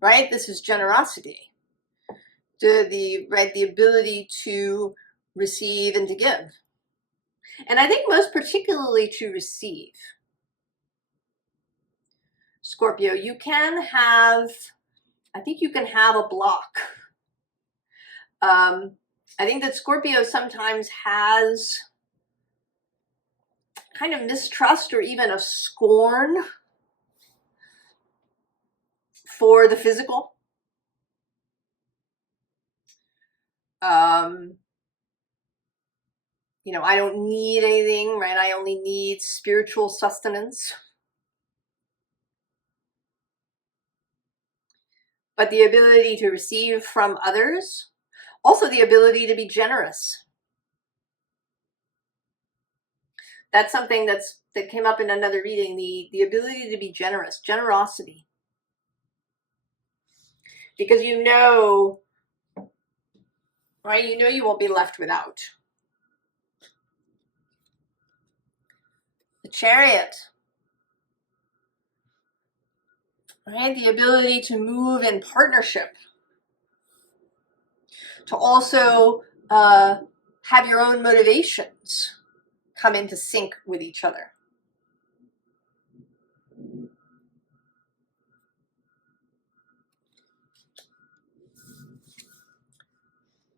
Right? This is generosity. The ability to receive and to give. And I think most particularly to receive. Scorpio, you can have, I think you can have a block. I think that Scorpio sometimes has kind of mistrust or even a scorn for the physical. You know, I don't need anything, right? I only need spiritual sustenance. But the ability to receive from others, also the ability to be generous. That's something that came up in another reading, the ability to be generous, generosity. Because you know, right? You know you won't be left without. The Chariot. Right? The ability to move in partnership. To also have your own motivations come into sync with each other.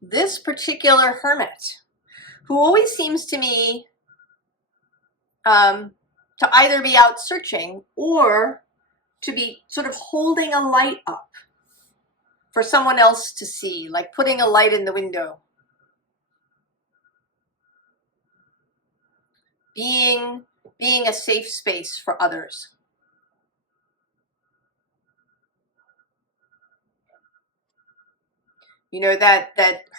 This particular hermit, who always seems to me to either be out searching or to be sort of holding a light up for someone else to see, like putting a light in the window. Being a safe space for others. You know, that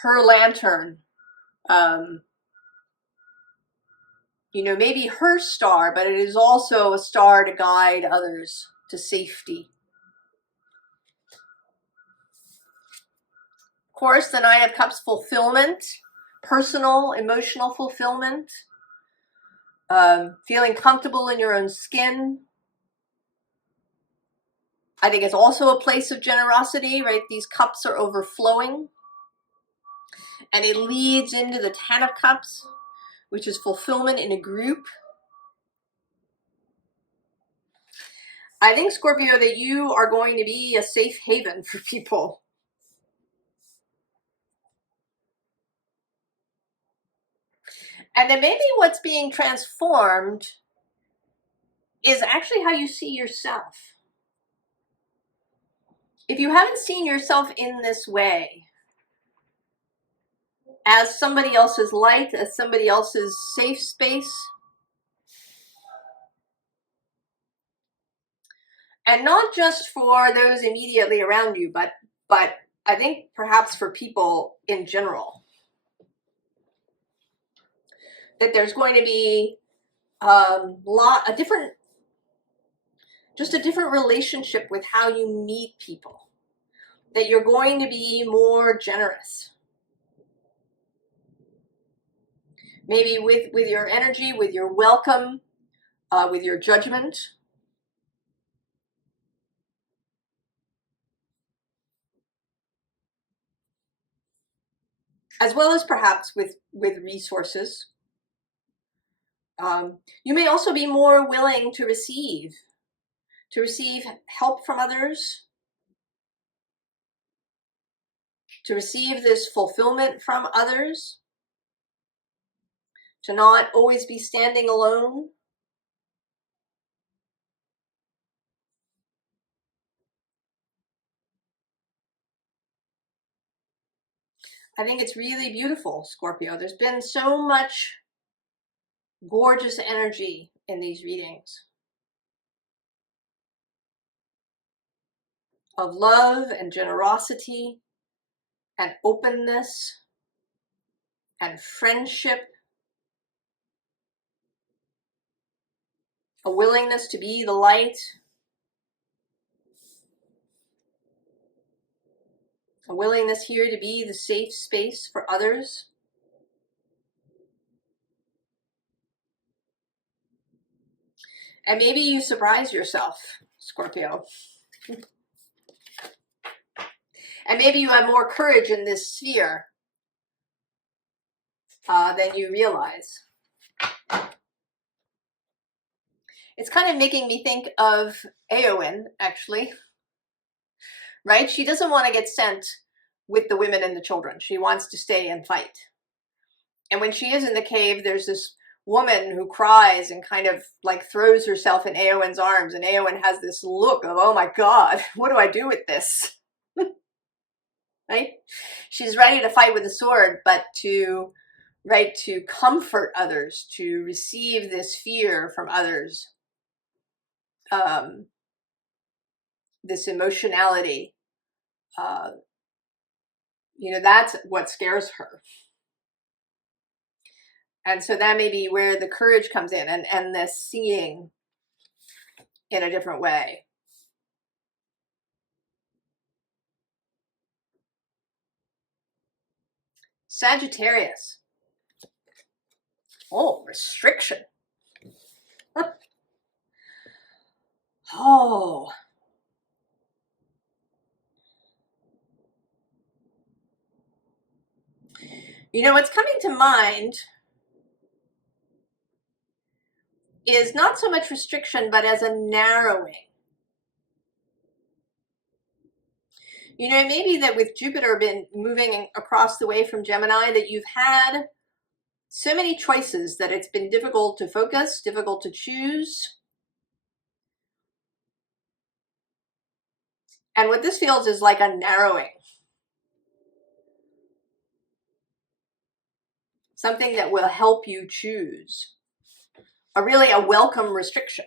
her lantern, you know, maybe her star, but it is also a star to guide others to safety. Of course, the Nine of Cups, fulfillment, personal, emotional fulfillment, feeling comfortable in your own skin. I think it's also a place of generosity, right? These cups are overflowing. and it leads into the Ten of Cups, which is fulfillment in a group. I think, Scorpio, that you are going to be a safe haven for people. And then maybe what's being transformed is actually how you see yourself. If you haven't seen yourself in this way, as somebody else's light, as somebody else's safe space, and not just for those immediately around you, but I think perhaps for people in general, that there's going to be a different relationship with how you meet people, that you're going to be more generous. Maybe with your energy, with your welcome, with your judgment. As well as perhaps with resources. You may also be more willing to receive help from others, to receive this fulfillment from others, to not always be standing alone. I think it's really beautiful, Scorpio. There's been so much gorgeous energy in these readings of love and generosity and openness and friendship, a willingness to be the light, a willingness here to be the safe space for others. And maybe you surprise yourself, Scorpio. And maybe you have more courage in this sphere than you realize. It's kind of making me think of Éowyn, actually. Right? She doesn't want to get sent with the women and the children. She wants to stay and fight. And when she is in the cave, there's this woman who cries and kind of like throws herself in Éowyn's arms. And Éowyn has this look of, oh my God, what do I do with this? Right? She's ready to fight with a sword, but to comfort others, to receive this fear from others, this emotionality, that's what scares her. And so that may be where the courage comes in, and this seeing in a different way. Sagittarius. Oh, restriction. Oh. What's coming to mind is not so much restriction, but as a narrowing. Maybe that with Jupiter been moving across the way from Gemini, that you've had so many choices that it's been difficult to focus, difficult to choose. And what this feels is like a narrowing. Something that will help you choose. Really a welcome restriction.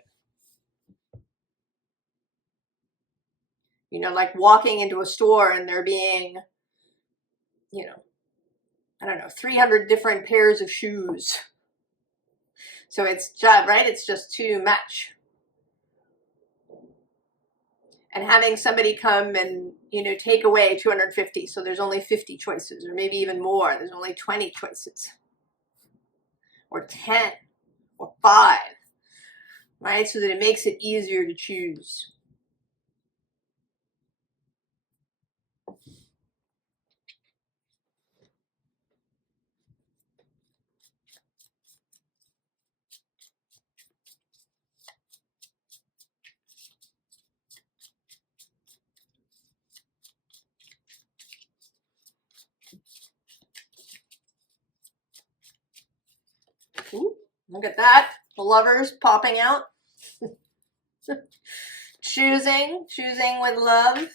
Like walking into a store and there being, 300 different pairs of shoes. So it's just, right? It's just too much. And having somebody come and, take away 250. So there's only 50 choices, or maybe even more. There's only 20 choices. Or 10, or 5, right? So that it makes it easier to choose. Look at that. The Lovers popping out. choosing with love.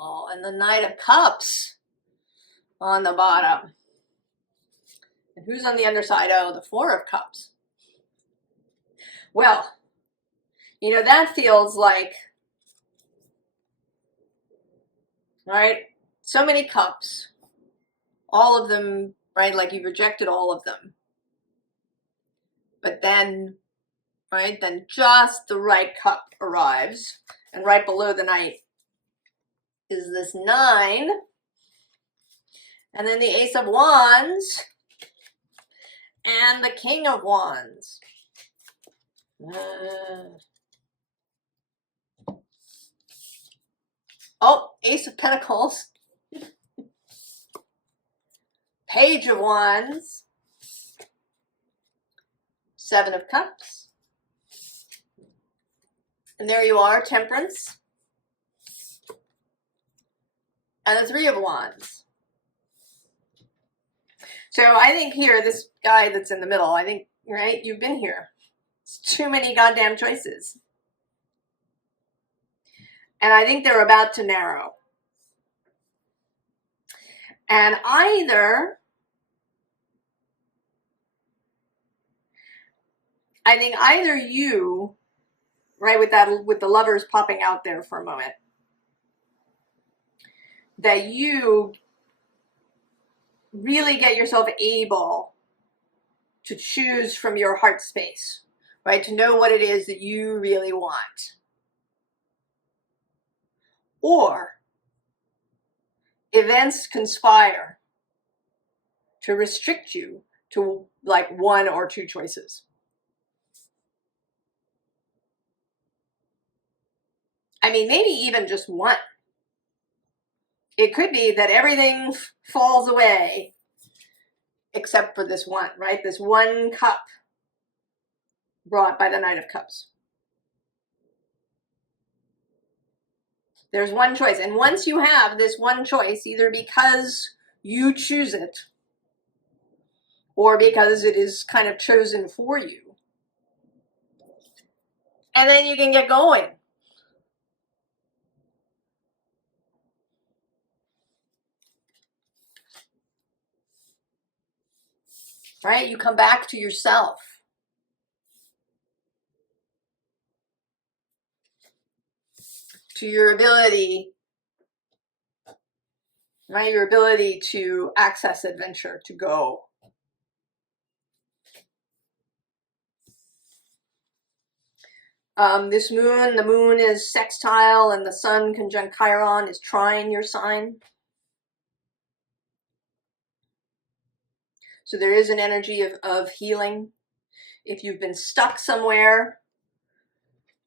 Oh, and the Knight of Cups on the bottom. And who's on the underside? Oh, the Four of Cups. Well, you know, that feels like, right? So many cups. All of them, right? Like you've rejected all of them. But then, right? Then just the right cup arrives. And right below the Knight is this 9. And then the Ace of Wands. And the King of Wands. Oh, Ace of Pentacles. Page of Wands. 7 of Cups. And there you are, Temperance. And the 3 of Wands. So I think here, this guy that's in the middle, I think, right, you've been here. It's too many goddamn choices. And I think they're about to narrow. And either, I think either you, right, with the Lovers popping out there for a moment, that you really get yourself able to choose from your heart space, right? To know what it is that you really want. Or events conspire to restrict you to like 1 or 2 choices. I mean, maybe even just 1. It could be that everything falls away except for this one, right? This 1 cup brought by the Knight of Cups. There's 1 choice. And once you have this 1 choice, either because you choose it or because it is kind of chosen for you, and then you can get going. Right? You come back to yourself. To your ability, right? Your ability to access adventure, to go. This moon, the moon is sextile and the sun conjunct Chiron is trine your sign. So there is an energy of healing. If you've been stuck somewhere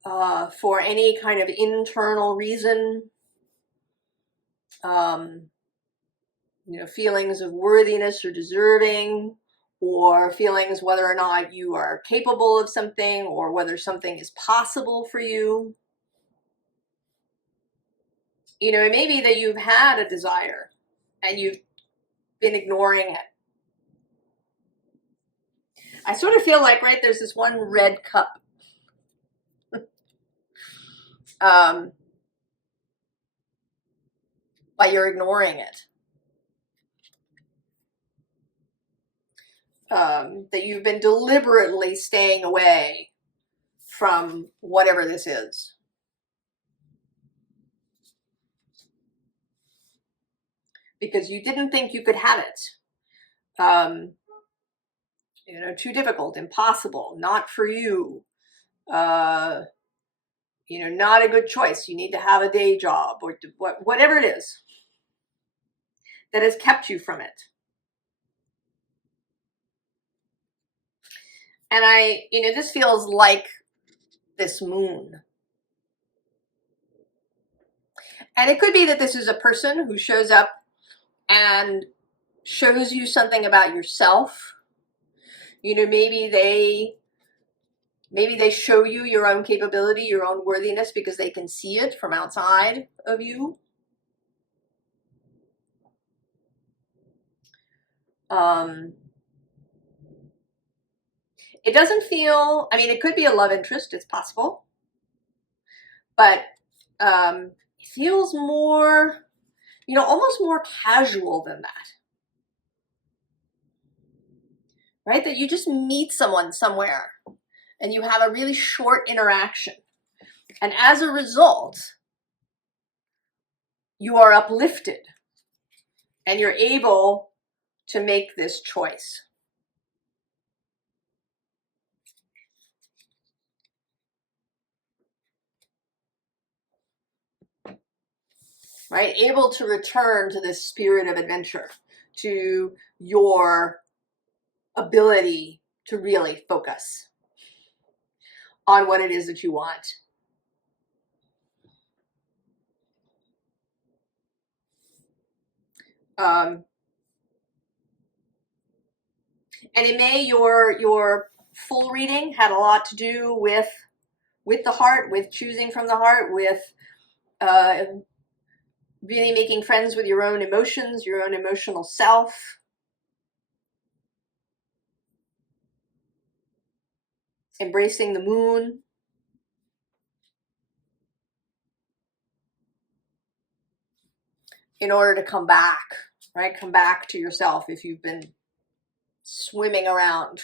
for any kind of internal reason, you know, feelings of worthiness or deserving, or feelings whether or not you are capable of something, or whether something is possible for you. You know, it may be that you've had a desire and you've been ignoring it. I sort of feel like, right, there's this 1 red cup. But you're ignoring it. That you've been deliberately staying away from whatever this is. Because you didn't think you could have it. You know, too difficult, impossible, not for you. You know, not a good choice. You need to have a day job, or whatever it is that has kept you from it. And you know, this feels like this moon. And it could be that this is a person who shows up and shows you something about yourself. You know, maybe they show you your own capability, your own worthiness, because they can see it from outside of you. It doesn't feel, I mean, it could be a love interest, it's possible, but it feels more, you know, almost more casual than that. Right? That you just meet someone somewhere and you have a really short interaction. And as a result, you are uplifted and you're able to make this choice. Right? Able to return to this spirit of adventure, to your ability to really focus on what it is that you want. And it may, your full reading had a lot to do with the heart, with choosing from the heart, with really making friends with your own emotions, your own emotional self. Embracing the moon. In order to come back, right? Come back to yourself if you've been swimming around.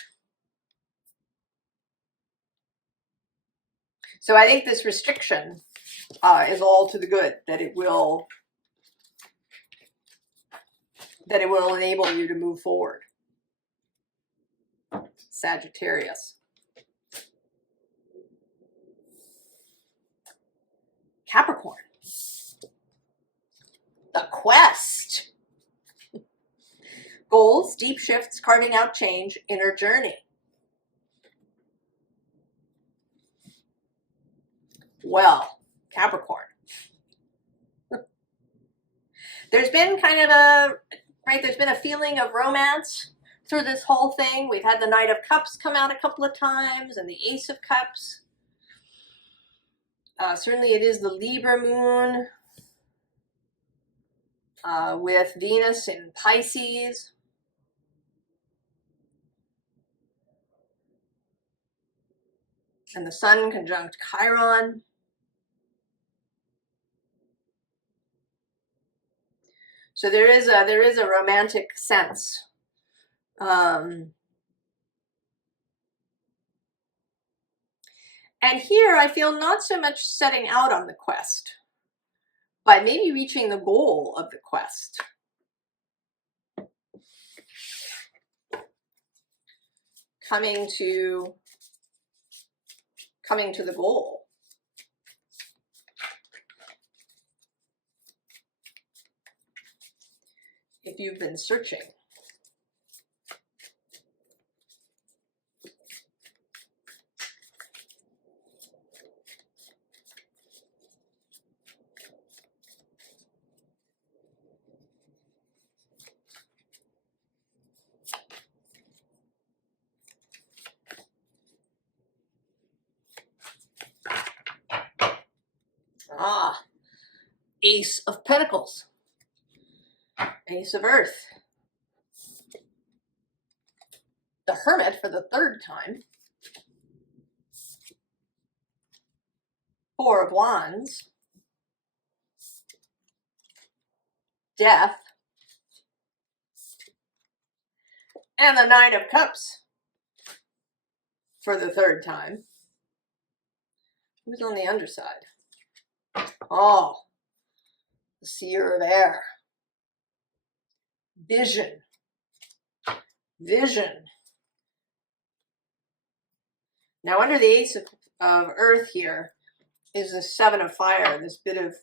So I think this restriction is all to the good, that it will enable you to move forward. Sagittarius. Capricorn. The quest. Goals, deep shifts, carving out change, inner journey. Well, Capricorn. There's been kind of there's been a feeling of romance through this whole thing. We've had the Knight of Cups come out a couple of times and the Ace of Cups. Certainly it is the Libra moon with Venus in Pisces. And the Sun conjunct Chiron. So there is a romantic sense. And here I feel not so much setting out on the quest, but maybe reaching the goal of the quest. Coming to the goal. If you've been searching. Ace of Pentacles. Ace of Earth. The Hermit for the third time. Four of Wands. Death. And the Nine of Cups for the third time. Who's on the underside? Oh, the Seer of Air. Vision. Vision. Now under the Ace of Earth here is the Seven of Fire, this bit of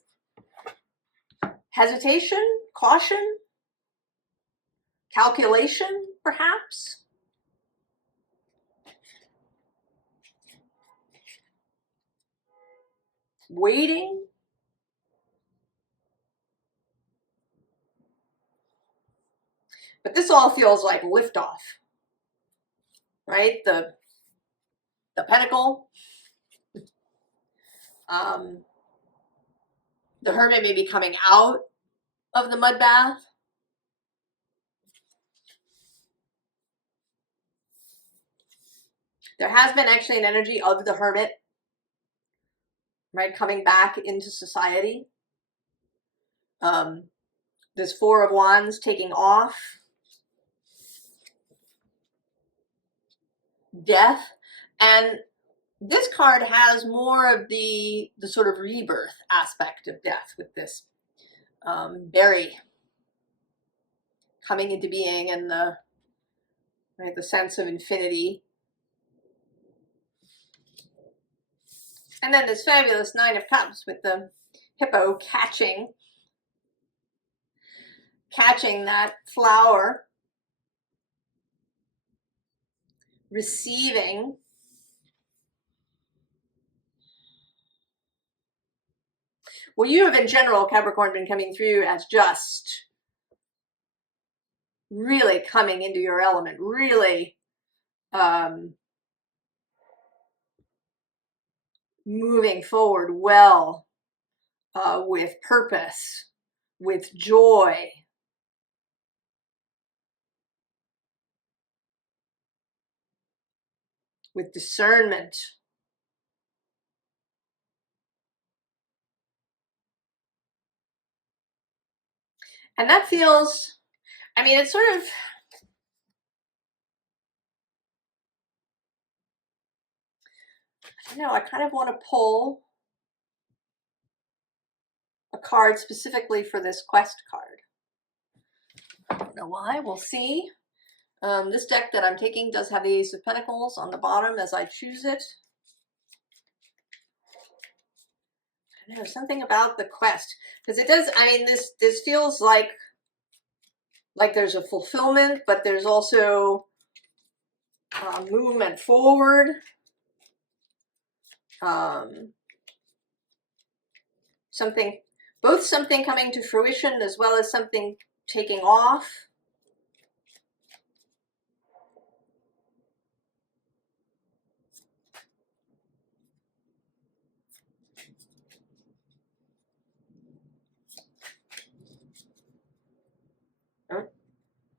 hesitation, caution, calculation, perhaps. Waiting. But this all feels like liftoff, right? The Pentacle, the Hermit may be coming out of the mud bath. There has been actually an energy of the Hermit, right, coming back into society. This Four of Wands taking off. Death. And this card has more of the sort of rebirth aspect of death with this berry coming into being and the sense of infinity. And then this fabulous Nine of Cups with the hippo catching that flower, receiving. Well, you have in general, Capricorn, been coming through as just really coming into your element, really moving forward well, with purpose, with joy. With discernment. And that feels, I mean, it's sort of, I don't know, I kind of want to pull a card specifically for this quest card. I don't know why, we'll see. This deck that I'm taking does have the Ace of Pentacles on the bottom as I choose it. I don't know, something about the quest, because it does, I mean, this feels like there's a fulfillment, but there's also movement forward. Both something coming to fruition as well as something taking off.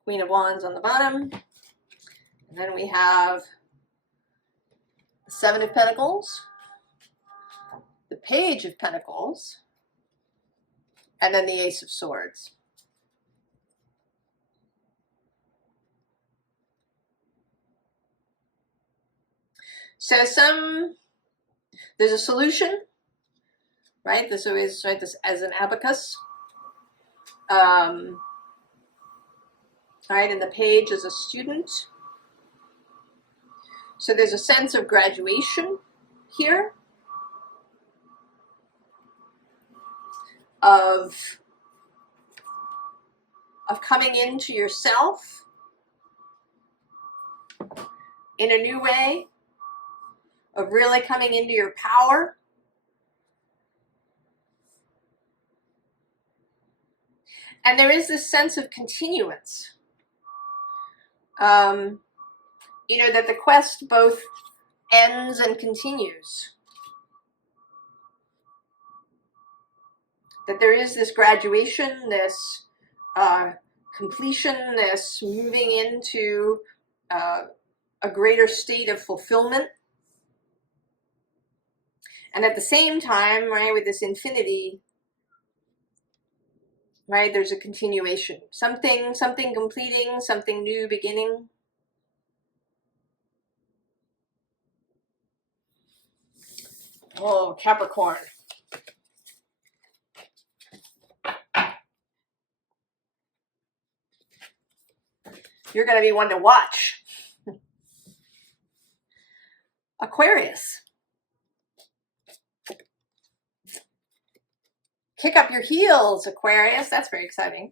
Queen of Wands on the bottom. And then we have the Seven of Pentacles, the Page of Pentacles, and then the Ace of Swords. So there's a solution, right? This always, right, this as an abacus. All right, and the Page is a student. So there's a sense of graduation here, of coming into yourself in a new way, of really coming into your power. And there is this sense of continuance. You know, that the quest both ends and continues. That there is this graduation, this completion, this moving into a greater state of fulfillment. And at the same time, right, with this infinity, right, there's a continuation. Something completing, something new beginning. Oh, Capricorn. You're going to be one to watch. Aquarius. Kick up your heels, Aquarius. That's very exciting.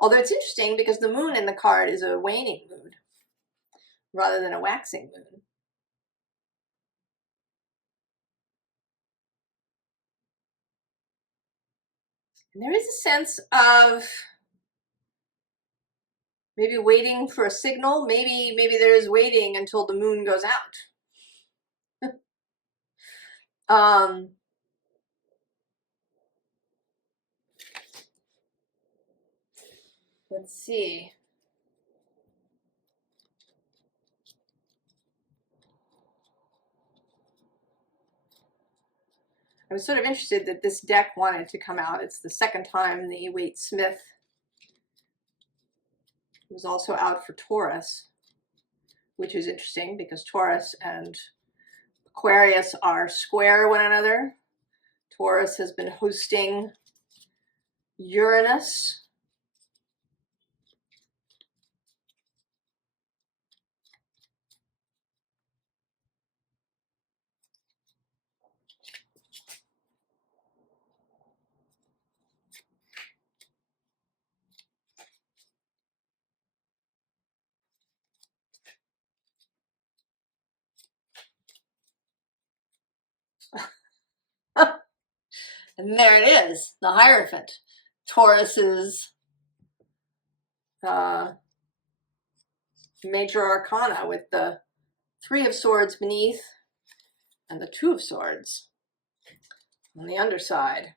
Although it's interesting because the moon in the card is a waning moon rather than a waxing moon. And there is a sense of maybe waiting for a signal. Maybe there is waiting until the moon goes out. Let's see. I was sort of interested that this deck wanted to come out. It's the second time the Waite Smith was also out for Taurus, which is interesting because Taurus and Aquarius are square one another. Taurus has been hosting Uranus. And there it is, the Hierophant. Taurus's major arcana with the Three of Swords beneath and the Two of Swords on the underside.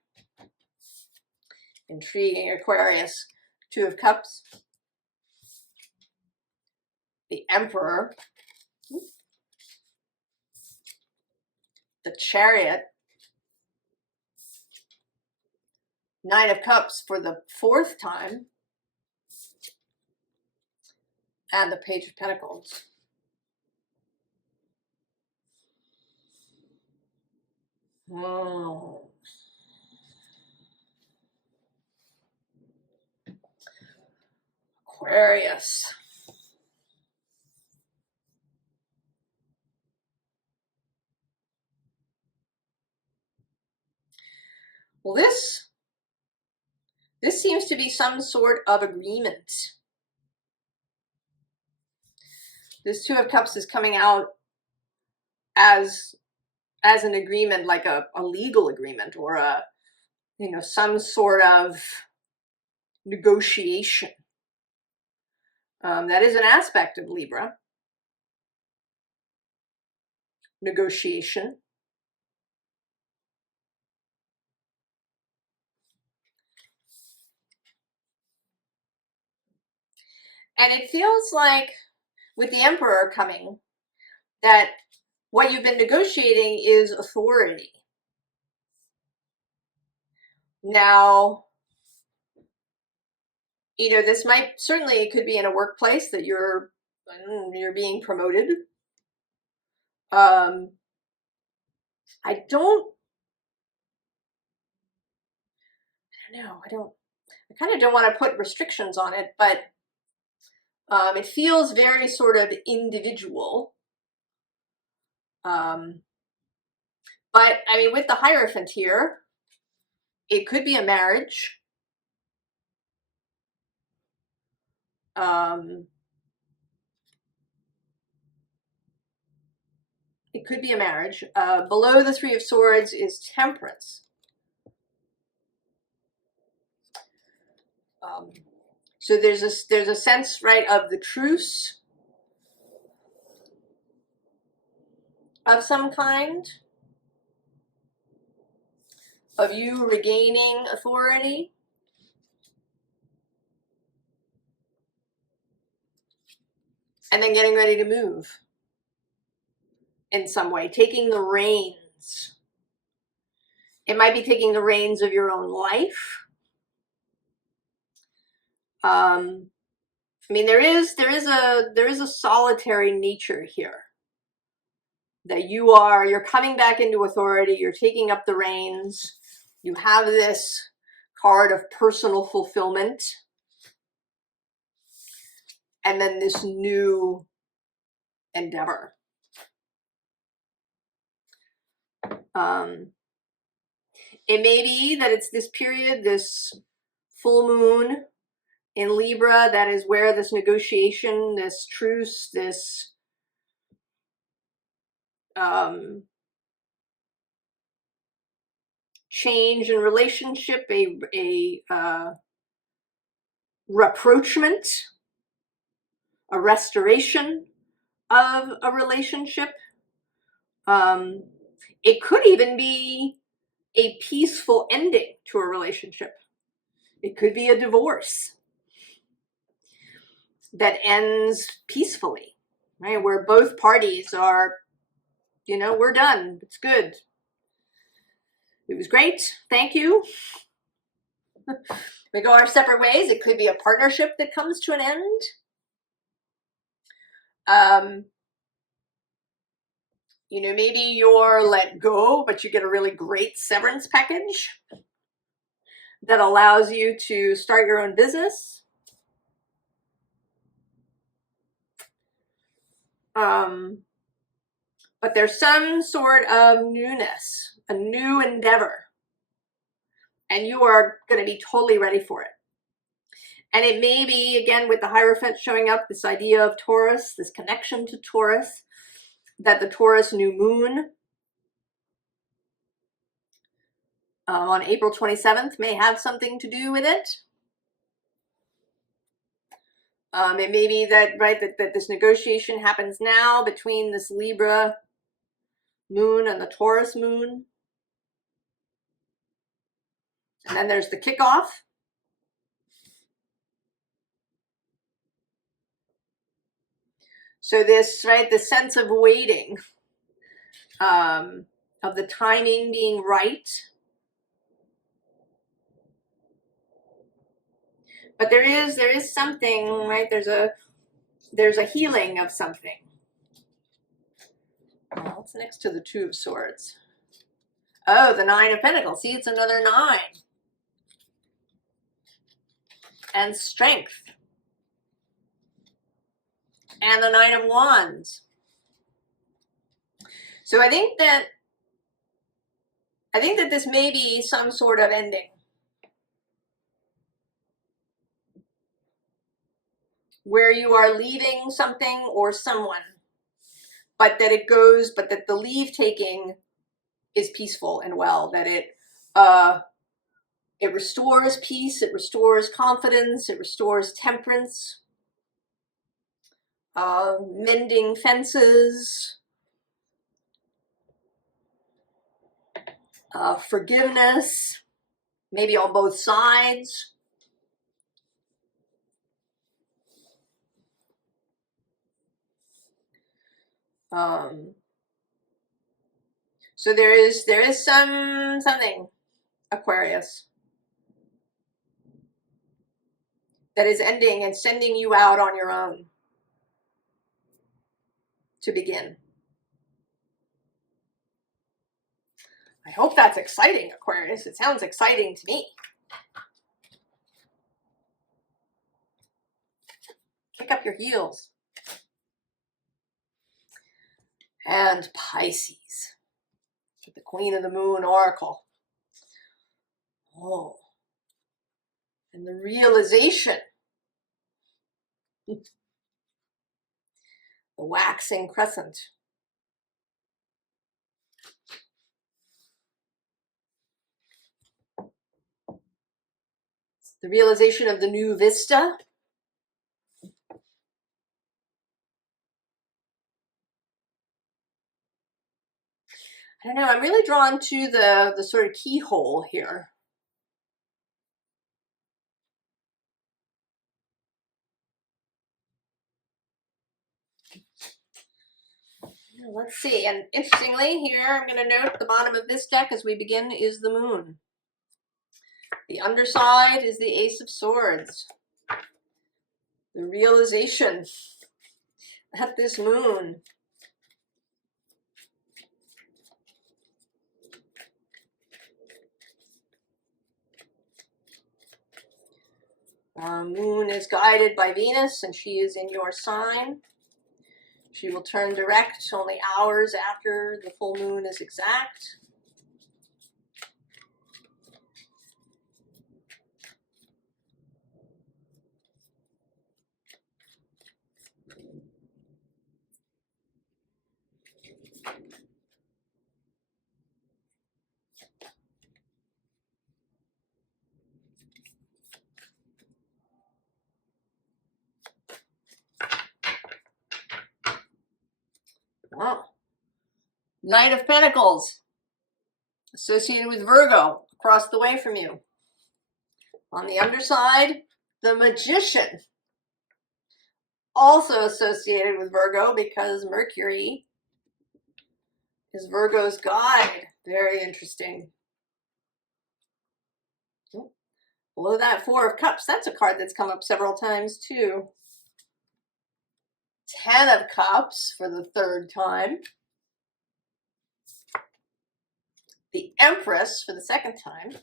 Intriguing. Aquarius, Two of Cups, the Emperor, the Chariot, Nine of Cups for the fourth time, and the Page of Pentacles. Oh. Aquarius. Well, this seems to be some sort of agreement. This Two of Cups is coming out as an agreement, like a legal agreement or a, you know, some sort of negotiation. That is an aspect of Libra. Negotiation. And it feels like with the Emperor coming, that what you've been negotiating is authority. Now, you know, this might, certainly it could be in a workplace that you're being promoted. I kind of don't want to put restrictions on it, but it feels very sort of individual. But I mean, with the Hierophant here, it could be a marriage. It could be a marriage. Below the Three of Swords is Temperance. So there's a sense, right, of the truce of some kind, of you regaining authority. And then getting ready to move in some way, taking the reins. It might be taking the reins of your own life. I mean, there is a solitary nature here. That you're coming back into authority, you're taking up the reins, you have this card of personal fulfillment, and then this new endeavor. It may be that it's this period, this full moon in Libra, that is where this negotiation, this truce, this change in relationship, a rapprochement, a restoration of a relationship. It could even be a peaceful ending to a relationship. It could be a divorce that ends peacefully, right? Where both parties are, you know, we're done. It's good. It was great. Thank you. We go our separate ways. It could be a partnership that comes to an end. You know, maybe you're let go, but you get a really great severance package that allows you to start your own business. But there's some sort of newness, a new endeavor, and you are going to be totally ready for it. And it may be, again, with the Hierophant showing up, this idea of Taurus, this connection to Taurus, that the Taurus new moon on April 27th may have something to do with it. It may be that, right, that this negotiation happens now between this Libra moon and the Taurus moon. And then there's the kickoff. So this, right, the sense of waiting, of the timing being right. But there is something, right? There's a healing of something. Well, what's next to the Two of Swords? Oh, the Nine of Pentacles. See, it's another 9. And strength. And the Nine of Wands. So I think that this may be some sort of ending. Where you are leaving something or someone, but that the leave taking is peaceful and well, that it restores peace, it restores confidence, it restores temperance, mending fences, forgiveness, maybe on both sides. So there is something, Aquarius, that is ending and sending you out on your own to begin. I hope that's exciting, Aquarius. It sounds exciting to me. Kick up your heels. And Pisces, with the Queen of the Moon Oracle. Oh, and the realization, the waxing crescent. The realization of the new vista. I don't know, I'm really drawn to the sort of keyhole here. Let's see, and interestingly here, I'm going to note at the bottom of this deck as we begin is the moon. The underside is the Ace of Swords. The realization that this moon moon is guided by Venus, and she is in your sign. She will turn direct only hours after the full moon is exact. Oh. Knight of Pentacles, associated with Virgo, across the way from you. On the underside, the Magician, also associated with Virgo because Mercury is Virgo's guide. Very interesting. Below that, Four of Cups. That's a card that's come up several times too. 10 of Cups for the third time. The Empress for the second time.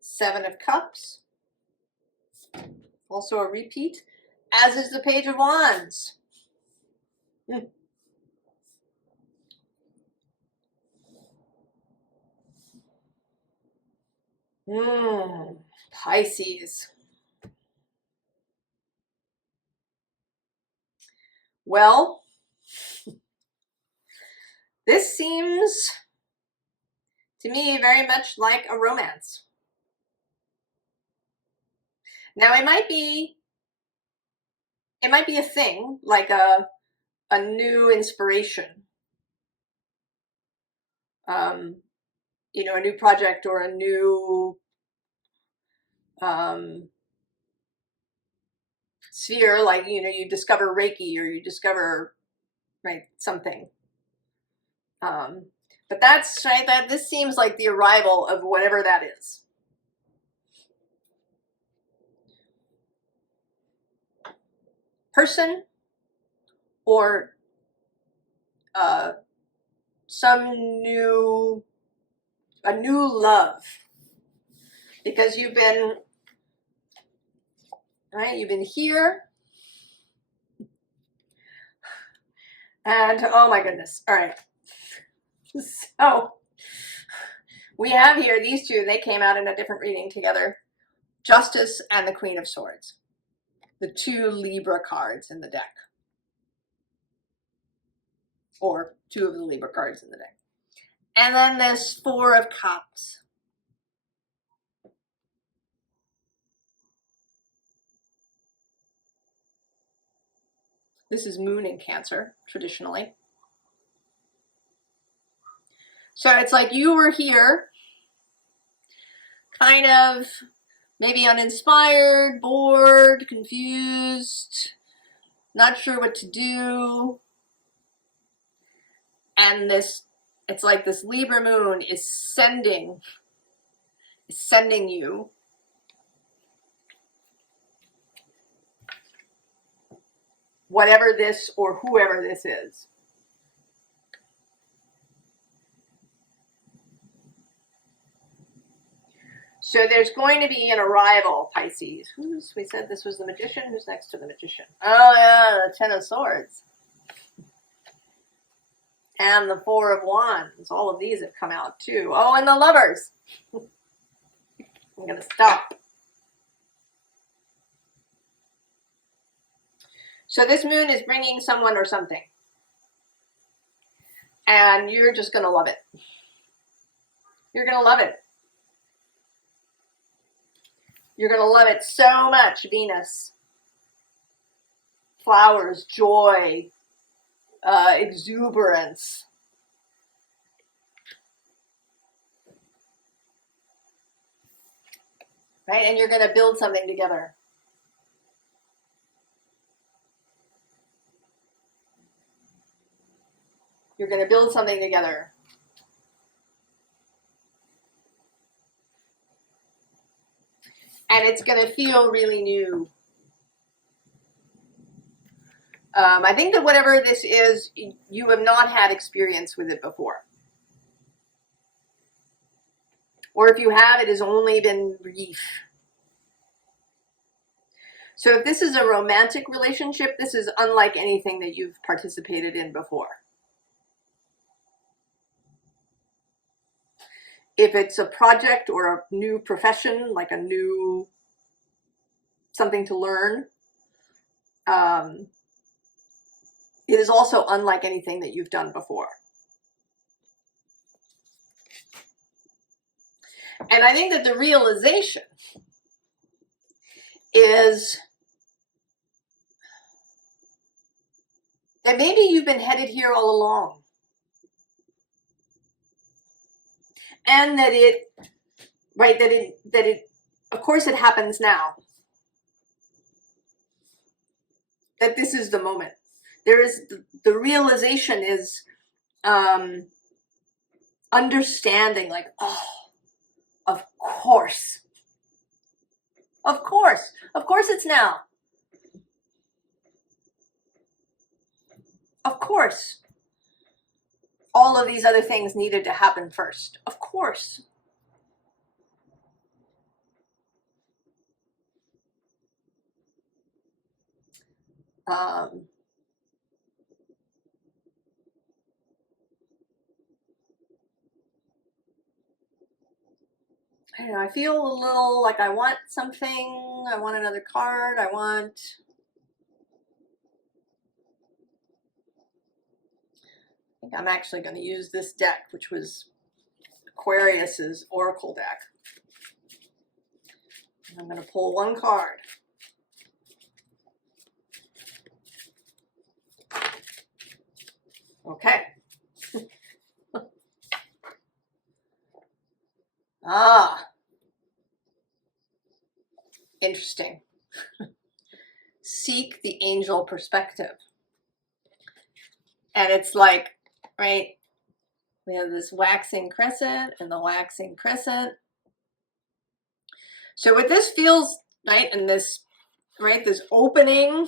7 of Cups. Also a repeat, as is the Page of Wands. Pisces. Well, this seems to me very much like a romance. Now it might be a thing, like a new inspiration. You know, a new project or a new sphere, like, you know, you discover Reiki or you discover, right, something. But that's right, that this seems like the arrival of whatever that is. Person or a new love, because you've been, right, you've been here, and oh my goodness, all right, so we have here these two. They came out in a different reading together. Justice and the Queen of Swords, the two Libra cards in the deck, or two of the Libra cards in the deck. And then this Four of Cups. This is Moon in Cancer, traditionally. So it's like you were here, kind of maybe uninspired, bored, confused, not sure what to do. And this, it's like this Libra moon is sending you whatever this or whoever this is. So there's going to be an arrival, Pisces. We said this was the Magician. Who's next to the Magician? Oh yeah, the Ten of Swords. And the Four of Wands. All of these have come out too. Oh, and the Lovers. I'm going to stop. So this moon is bringing someone or something. And you're just going to love it. You're going to love it. You're going to love it so much, Venus. Flowers, joy, exuberance. Right? And you're going to build something together. You're going to build something together. And it's going to feel really new. I think that whatever this is, you have not had experience with it before. Or if you have, it has only been brief. So if this is a romantic relationship, this is unlike anything that you've participated in before. If it's a project or a new profession, like a new something to learn, it is also unlike anything that you've done before. And I think that the realization is that maybe you've been headed here all along. And that it, right, that it, of course it happens now. That this is the moment. There is, the realization is understanding, like, oh, of course. Of course it's now. Of course. All of these other things needed to happen first. Of course. I don't know, I feel a little like I want something, I want another card, I think I'm actually going to use this deck, which was Aquarius's Oracle deck. And I'm going to pull one card. Okay. Interesting. Seek the angel perspective. And it's like, right, we have this waxing crescent and the waxing crescent. So what this feels, right, and this, right, this opening,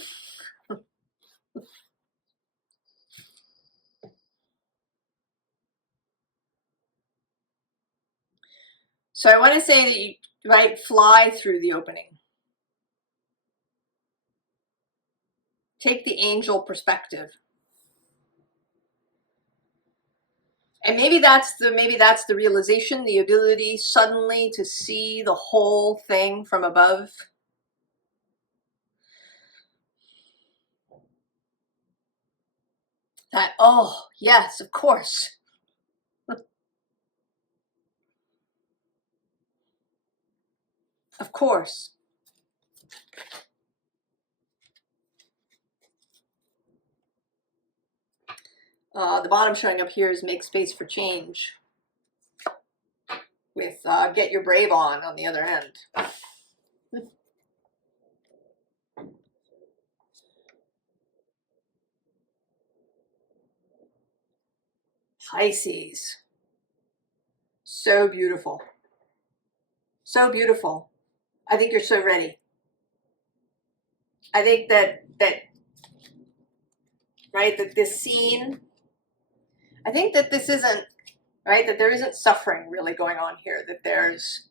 so I want to say that you, right, fly through the opening. Take the angel perspective. And maybe that's the realization, the ability suddenly to see the whole thing from above. That, oh, yes, of course. Of course. The bottom showing up here is make space for change, with get your brave on the other end. Pisces. So beautiful. So beautiful. I think you're so ready. I think that right, that this scene, I think that this isn't, right, that there isn't suffering really going on here, that there's,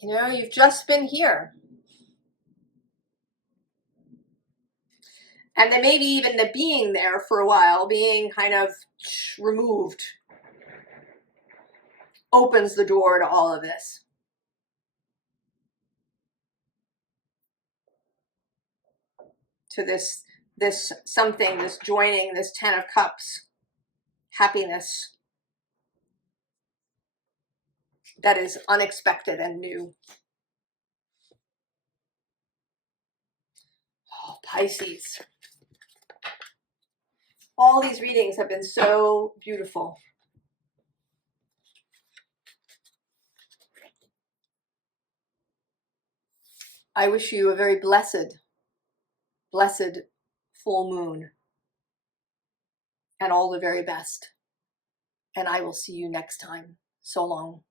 you know, you've just been here. And then maybe even the being there for a while, being kind of removed, opens the door to all of this. To this something, this joining, this 10 of Cups, happiness that is unexpected and new. Oh, Pisces. All these readings have been so beautiful. I wish you a very blessed full moon and all the very best. And I will see you next time. So long.